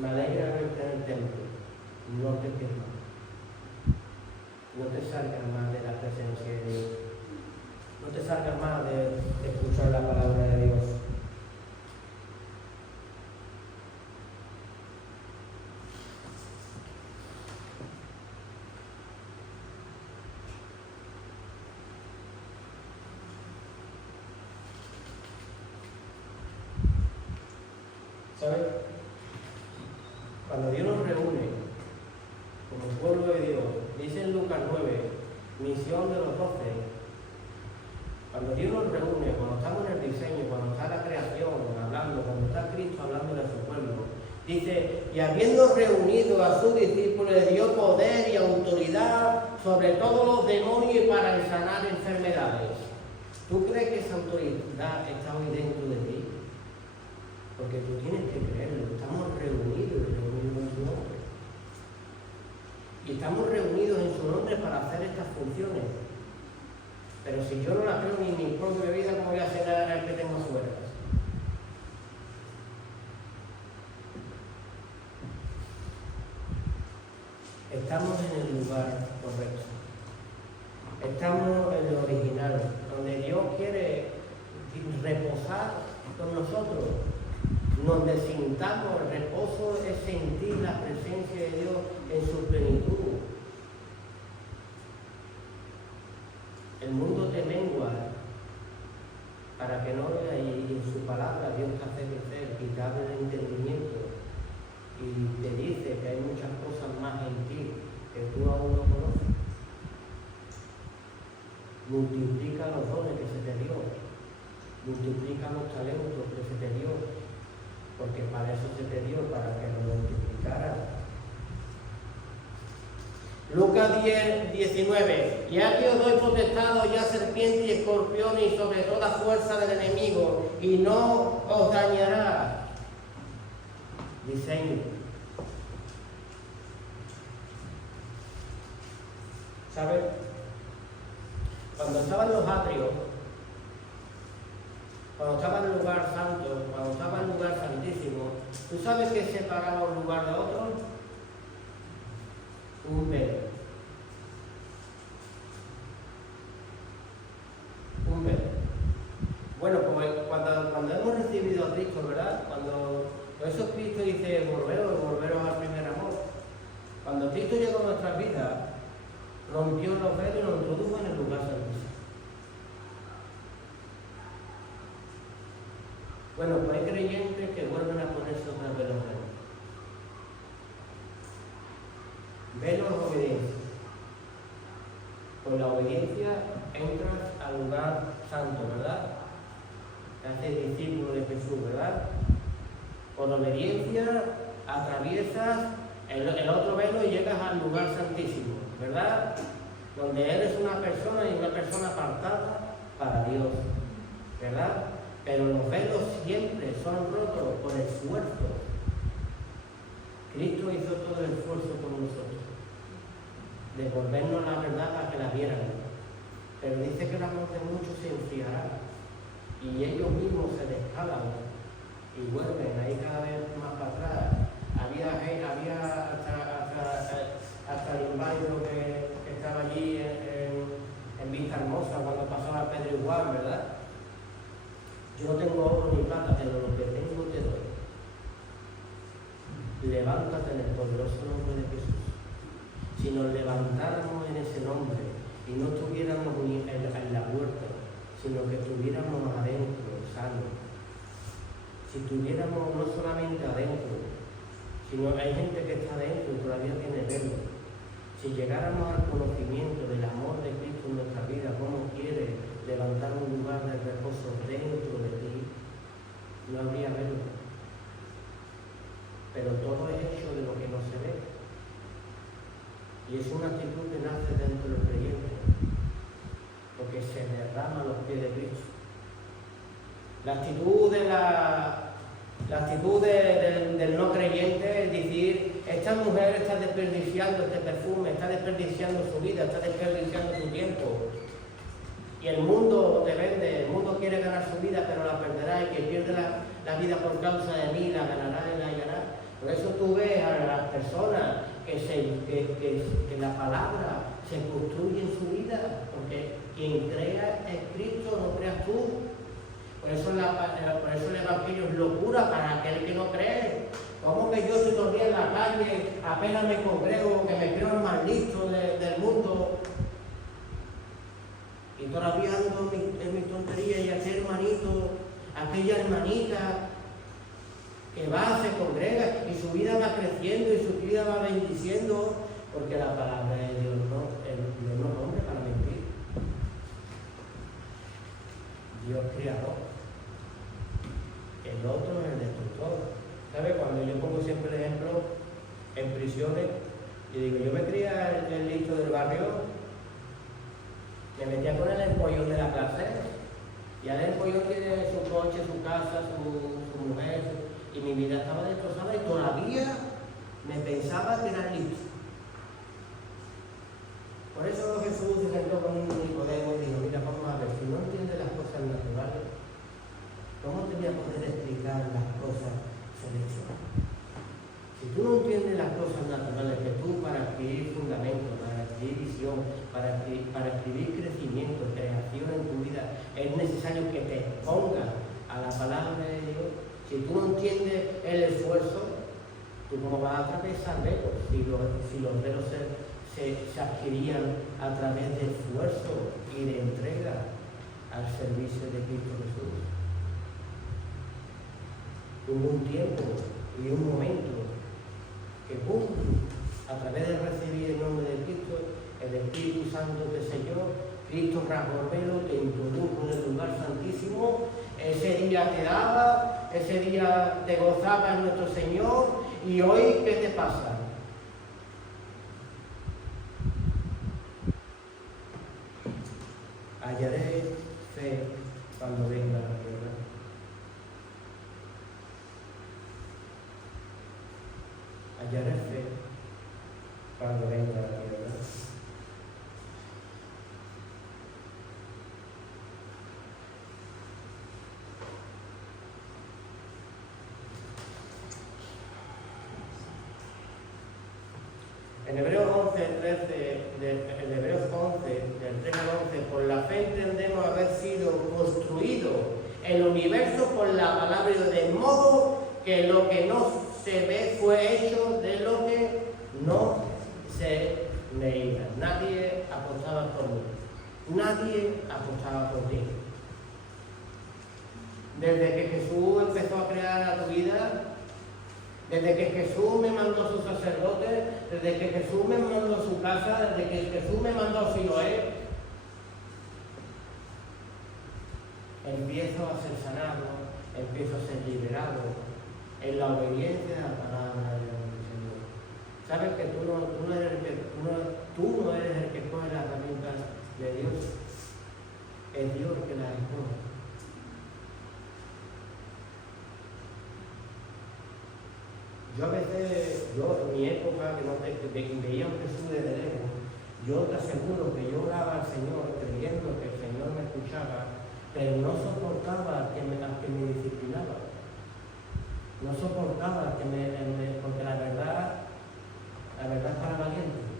Me alegra verte en el templo, no te quemes, no te salgas más de la presencia de Dios. No te salgas más de escuchar la palabra de Dios. ¿Sabes? Cuando Dios nos reúne como pueblo de Dios, dice en Lucas 9, misión de los 12. Cuando Dios nos reúne, cuando estamos en el diseño, cuando está la creación hablando, cuando está Cristo hablando de su pueblo, dice, y habiendo reunido a sus discípulos, le dio poder y autoridad sobre todos los demonios para sanar enfermedades. ¿Tú crees que esa autoridad está hoy dentro de ti? Porque tú tienes que creerlo. Estamos reunidos en su nombre. Y estamos reunidos en su nombre para hacer estas funciones. Pero si yo no la creo ni en mi propia vida, ¿cómo voy a hacer al que tengo afuera? Estamos en el lugar correcto. Estamos en lo original, donde Dios quiere reposar con nosotros. Donde sintamos el reposo es sentir la presencia de Dios en su plenitud. El mundo te mengua para que no veas, y en su palabra Dios te hace crecer y te abre el entendimiento y te dice que hay muchas cosas más en ti que tú aún no conoces. Multiplica los dones que se te dio, multiplica los talentos que se te dio, porque para eso se te dio, para que lo multiplicara. Lucas 10, 19. Y aquí os doy potestad ya serpientes y escorpiones y sobre toda fuerza del enemigo, y no os dañará. Diseño. ¿Sabes? Cuando estaba en los atrios, cuando estaba en el lugar santo, cuando estaba en el lugar santísimo, ¿tú sabes qué separaba un lugar de otro? Un velo. Un velo. Bueno, pues cuando hemos recibido a Cristo, ¿verdad? Por eso Cristo dice, volveros al primer amor. Cuando Cristo llegó a nuestras vidas, rompió los velos y nos introdujo en el lugar santísimo. Bueno, pues hay creyentes que vuelven a ponerse otra vez los velos. Velos es obediencia. Con la obediencia entras al lugar santo, ¿verdad? Te haces discípulo de Jesús, ¿verdad? Con obediencia atraviesas el otro velo y llegas al lugar santísimo, ¿verdad? Donde eres una persona y una persona apartada para Dios, ¿verdad? Pero los velos siempre son rotos por esfuerzo. Cristo hizo todo el esfuerzo por nosotros, de volvernos la verdad para que la viéramos. Pero dice que el amor de muchos se enfriará y ellos mismos se descalan y vuelven ahí cada vez más para atrás. Había hasta el inválido que estaba allí en Vista Hermosa cuando pasaba Pedro y Juan, ¿verdad? Yo no tengo oro ni plata, pero lo que tengo te doy. Levántate en el poderoso nombre de Jesús. Si nos levantáramos en ese nombre y no estuviéramos en la puerta, sino que estuviéramos adentro, sanos. Si estuviéramos no solamente adentro, sino hay gente que está adentro y todavía tiene velo. Si llegáramos al conocimiento del amor de Cristo en nuestra vida, cómo quiere levantar un lugar de reposo dentro de ti, no habría velo. Pero todo es hecho de lo que no se ve. Y es una actitud que nace dentro del creyente, porque se derrama a los pies de Cristo. La actitud del no creyente es decir, esta mujer está desperdiciando este perfume, está desperdiciando su vida, está desperdiciando su tiempo. Y el mundo te vende, el mundo quiere ganar su vida, pero la perderá, y quien pierde la vida por causa de mí, la ganará y la hallará. Por eso tú ves a las personas que la palabra se construye en su vida, porque quien crea es Cristo, no creas tú. Por eso el Evangelio es locura para aquel que no cree. ¿Cómo que yo estoy todo el día en la calle, apenas me congrego, que me creo el más listo del mundo? Y todavía ando en mi tontería y aquel hermanito, aquella hermanita que va, se congrega y su vida va creciendo y su vida va bendiciendo, porque la palabra de Dios no es hombre para mentir. Dios creador. El otro es el destructor. ¿Sabes? Cuando yo pongo siempre el ejemplo en prisiones, y digo, yo me creía el listo del barrio, me metía con el empollón de la clase, y el empollón tiene su coche, su casa, su mujer, y mi vida estaba destrozada y todavía me pensaba que era listo. Por eso Jesús se sentó con un Nicodemo y dijo, mira, vamos a ver, si no entiendes las cosas naturales, ¿cómo te voy a poder explicar las cosas celestiales? Si tú no entiendes las cosas naturales, que tú para adquirir fundamento, para adquirir visión, para adquirir crecimiento, creación en tu vida, es necesario que te expongas a la palabra de Dios. Si tú no entiendes el esfuerzo, tú cómo vas a atravesar velos, si los velos se adquirían a través de esfuerzo y de entrega al servicio de Cristo Jesús. Hubo un tiempo y un momento que a través de recibir el nombre de Cristo, el Espíritu Santo te selló, Cristo rasgó el velo, te introdujo en el lugar santísimo, ese día te daba, ese día te gozaba en nuestro Señor, y hoy, ¿qué te pasa? hallaré fe cuando venga la prueba. Hallaré fe cuando venga la prueba. En Hebreos 11, del 3 al 11, por la fe entendemos haber sido construido el universo por la palabra de Dios, de modo que lo que no se ve fue hecho de lo que no se veía. Nadie apostaba por mí, nadie apostaba por ti. Desde que Jesús empezó a crear a tu vida, desde que Jesús me mandó su sacerdote, desde que Jesús me mandó su casa, desde que Jesús me mandó a Siloé, empiezo a ser sanado, empiezo a ser liberado en la obediencia a la palabra del Señor. ¿Sabes que tú no eres el que coge las herramientas de Dios? Es Dios el que las escoge. Yo a veces, en mi época, que veía un Jesús desde lejos, yo te aseguro que yo oraba al Señor creyendo que el Señor me escuchaba, pero no soportaba que me disciplinaba. No soportaba porque la verdad es para valientes.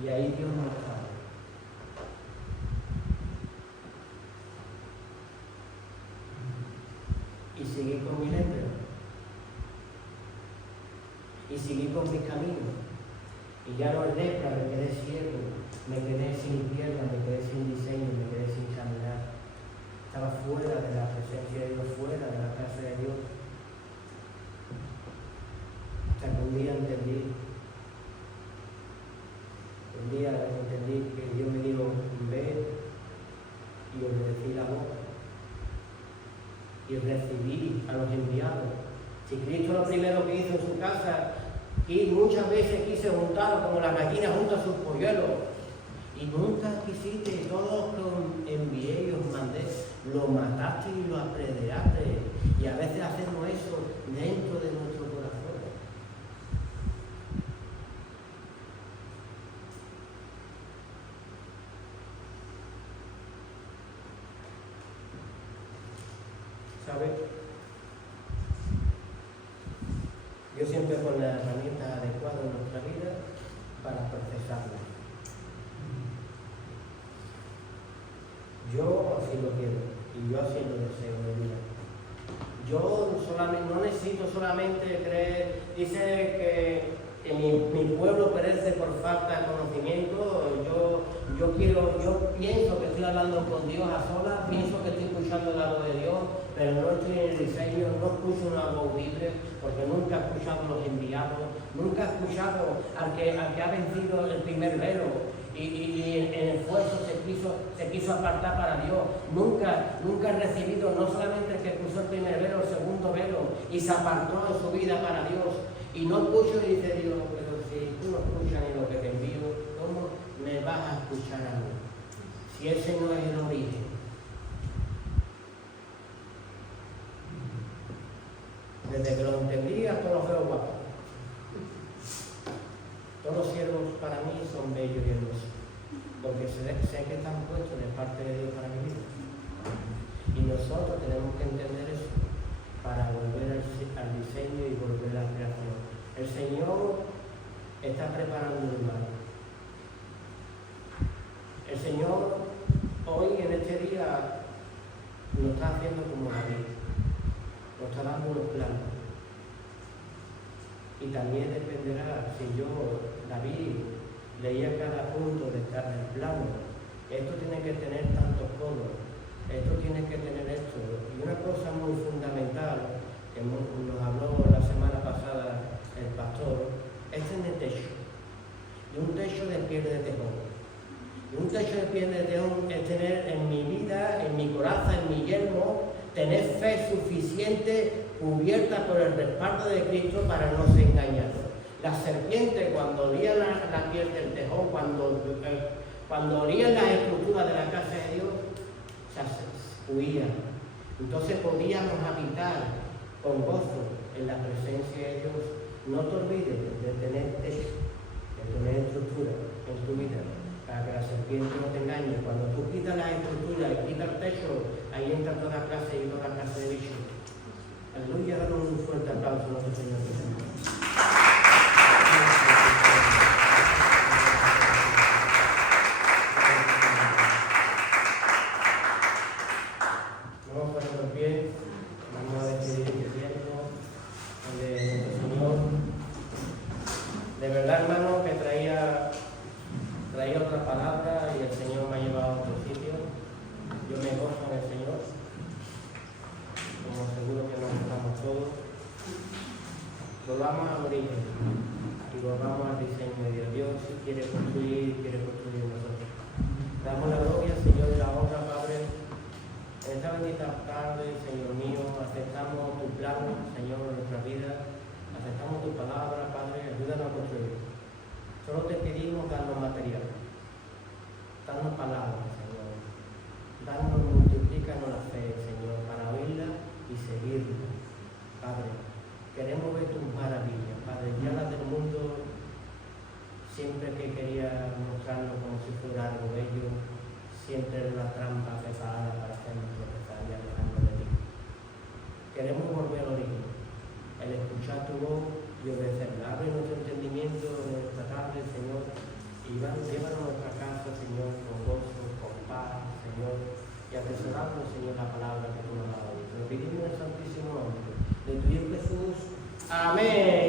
Y ahí Dios no estaba. Y seguí con mi lepra. Y seguí con mis caminos. Y ya no es lepra, me quedé ciego, me quedé sin piernas, me quedé sin diseño, me quedé sin caminar. Estaba fuera de la presencia de Dios, fuera de la casa de Dios. Hasta que un día entendí que Dios me dijo, ve, y obedecí la voz. Y recibí a los enviados. Si Cristo lo primero que hizo en su casa, y muchas veces quise juntarlo como las gallinas juntan sus polluelos, y nunca quisiste, todos los envié y os mandé, lo mataste y lo apedreaste, y a veces hacemos eso dentro de nuestro corazón. ¿Sabes? Dios siempre pone las herramientas adecuadas en nuestra vida para procesarlas. Yo así lo quiero y yo así lo deseo de vida. Yo no necesito solamente creer, dice que mi pueblo perece por falta de conocimiento. Yo pienso que estoy hablando con Dios a solas, pienso que estoy escuchando la voz de Dios, pero no estoy en el diseño, no escucho una voz libre, porque nunca he escuchado a los enviados, nunca he escuchado al que ha vencido el primer velo y en el esfuerzo se quiso apartar para Dios. Nunca he recibido no solamente el que cruzó el primer velo, el segundo velo y se apartó en su vida para Dios. Y no escucho y dice Dios, pero si tú no escuchas ni lo que te envío, ¿cómo me vas a escuchar a mí? Si ese no es el origen. Desde que lo entendí hasta los veo guapos. Todos los siervos para mí son bellos y hermosos, porque sé que están puestos de parte de Dios para mi vida. Y nosotros tenemos que entender eso para volver al diseño y volver a la creación. El Señor está preparando el mar. El Señor hoy en este día lo está haciendo como David. Nos está dando unos planos. Y también dependerá si David, leía cada punto del plano. Esto tiene que tener tantos codos, esto tiene que tener esto. Y una cosa muy fundamental, que nos habló la semana pasada el pastor, es tener techo. Y un techo de piel de tejón. Y un techo de piel de tejón es tener en mi vida, en mi coraza, en mi yelmo, tener fe suficiente cubierta por el respaldo de Cristo para no ser engañado. La serpiente, cuando olía la piel del tejón, cuando olían las estructuras de la casa de Dios, se huía. Entonces podíamos habitar con gozo en la presencia de Dios. No te olvides de tener techo, de tener estructura en tu vida, para que la serpiente no te engañe. Cuando tú quitas la estructura y quitas el techo, ahí entra toda clase y toda clase de bichos. Aleluya, damos un fuerte aplauso a nuestro Señor Jesucristo. Vamos a poner los pies, vamos a despedir este tiempo de nuestro Señor. De verdad, hermano, que traía otra palabra y el Señor me ha llevado a otro sitio. Yo me gozo en el Señor, como seguro que nos gozamos todos. Volvamos al origen y volvamos al diseño de Dios. Dios quiere construir en nosotros. Damos la gloria, Señor, y la honra, Padre. En esta bendita tarde, Señor mío, aceptamos tu plan, Señor, en nuestra vida. Aceptamos tu palabra, Padre, ayúdanos a construir. Solo te pedimos darnos material, darnos palabras, Señor. Darnos, multiplícanos la fe, Señor, para oírla y seguirla. Padre, queremos ver tus maravillas, Padre. Ya las del mundo, siempre que quería mostrarlo como si fuera algo bello, siempre era una trampa preparada para hacernos tropezar y alejarnos de ti. Queremos volver al origen, el escuchar tu voz y obedecerla. Abre nuestro entendimiento en esta tarde, Señor, y llévanos a nuestra casa, Señor, con gozo, con paz, Señor, y atesoramos, Señor, la palabra que tú nos has dado. Te lo pedimos en el santísimo nombre de tu Hijo Jesús. Amén.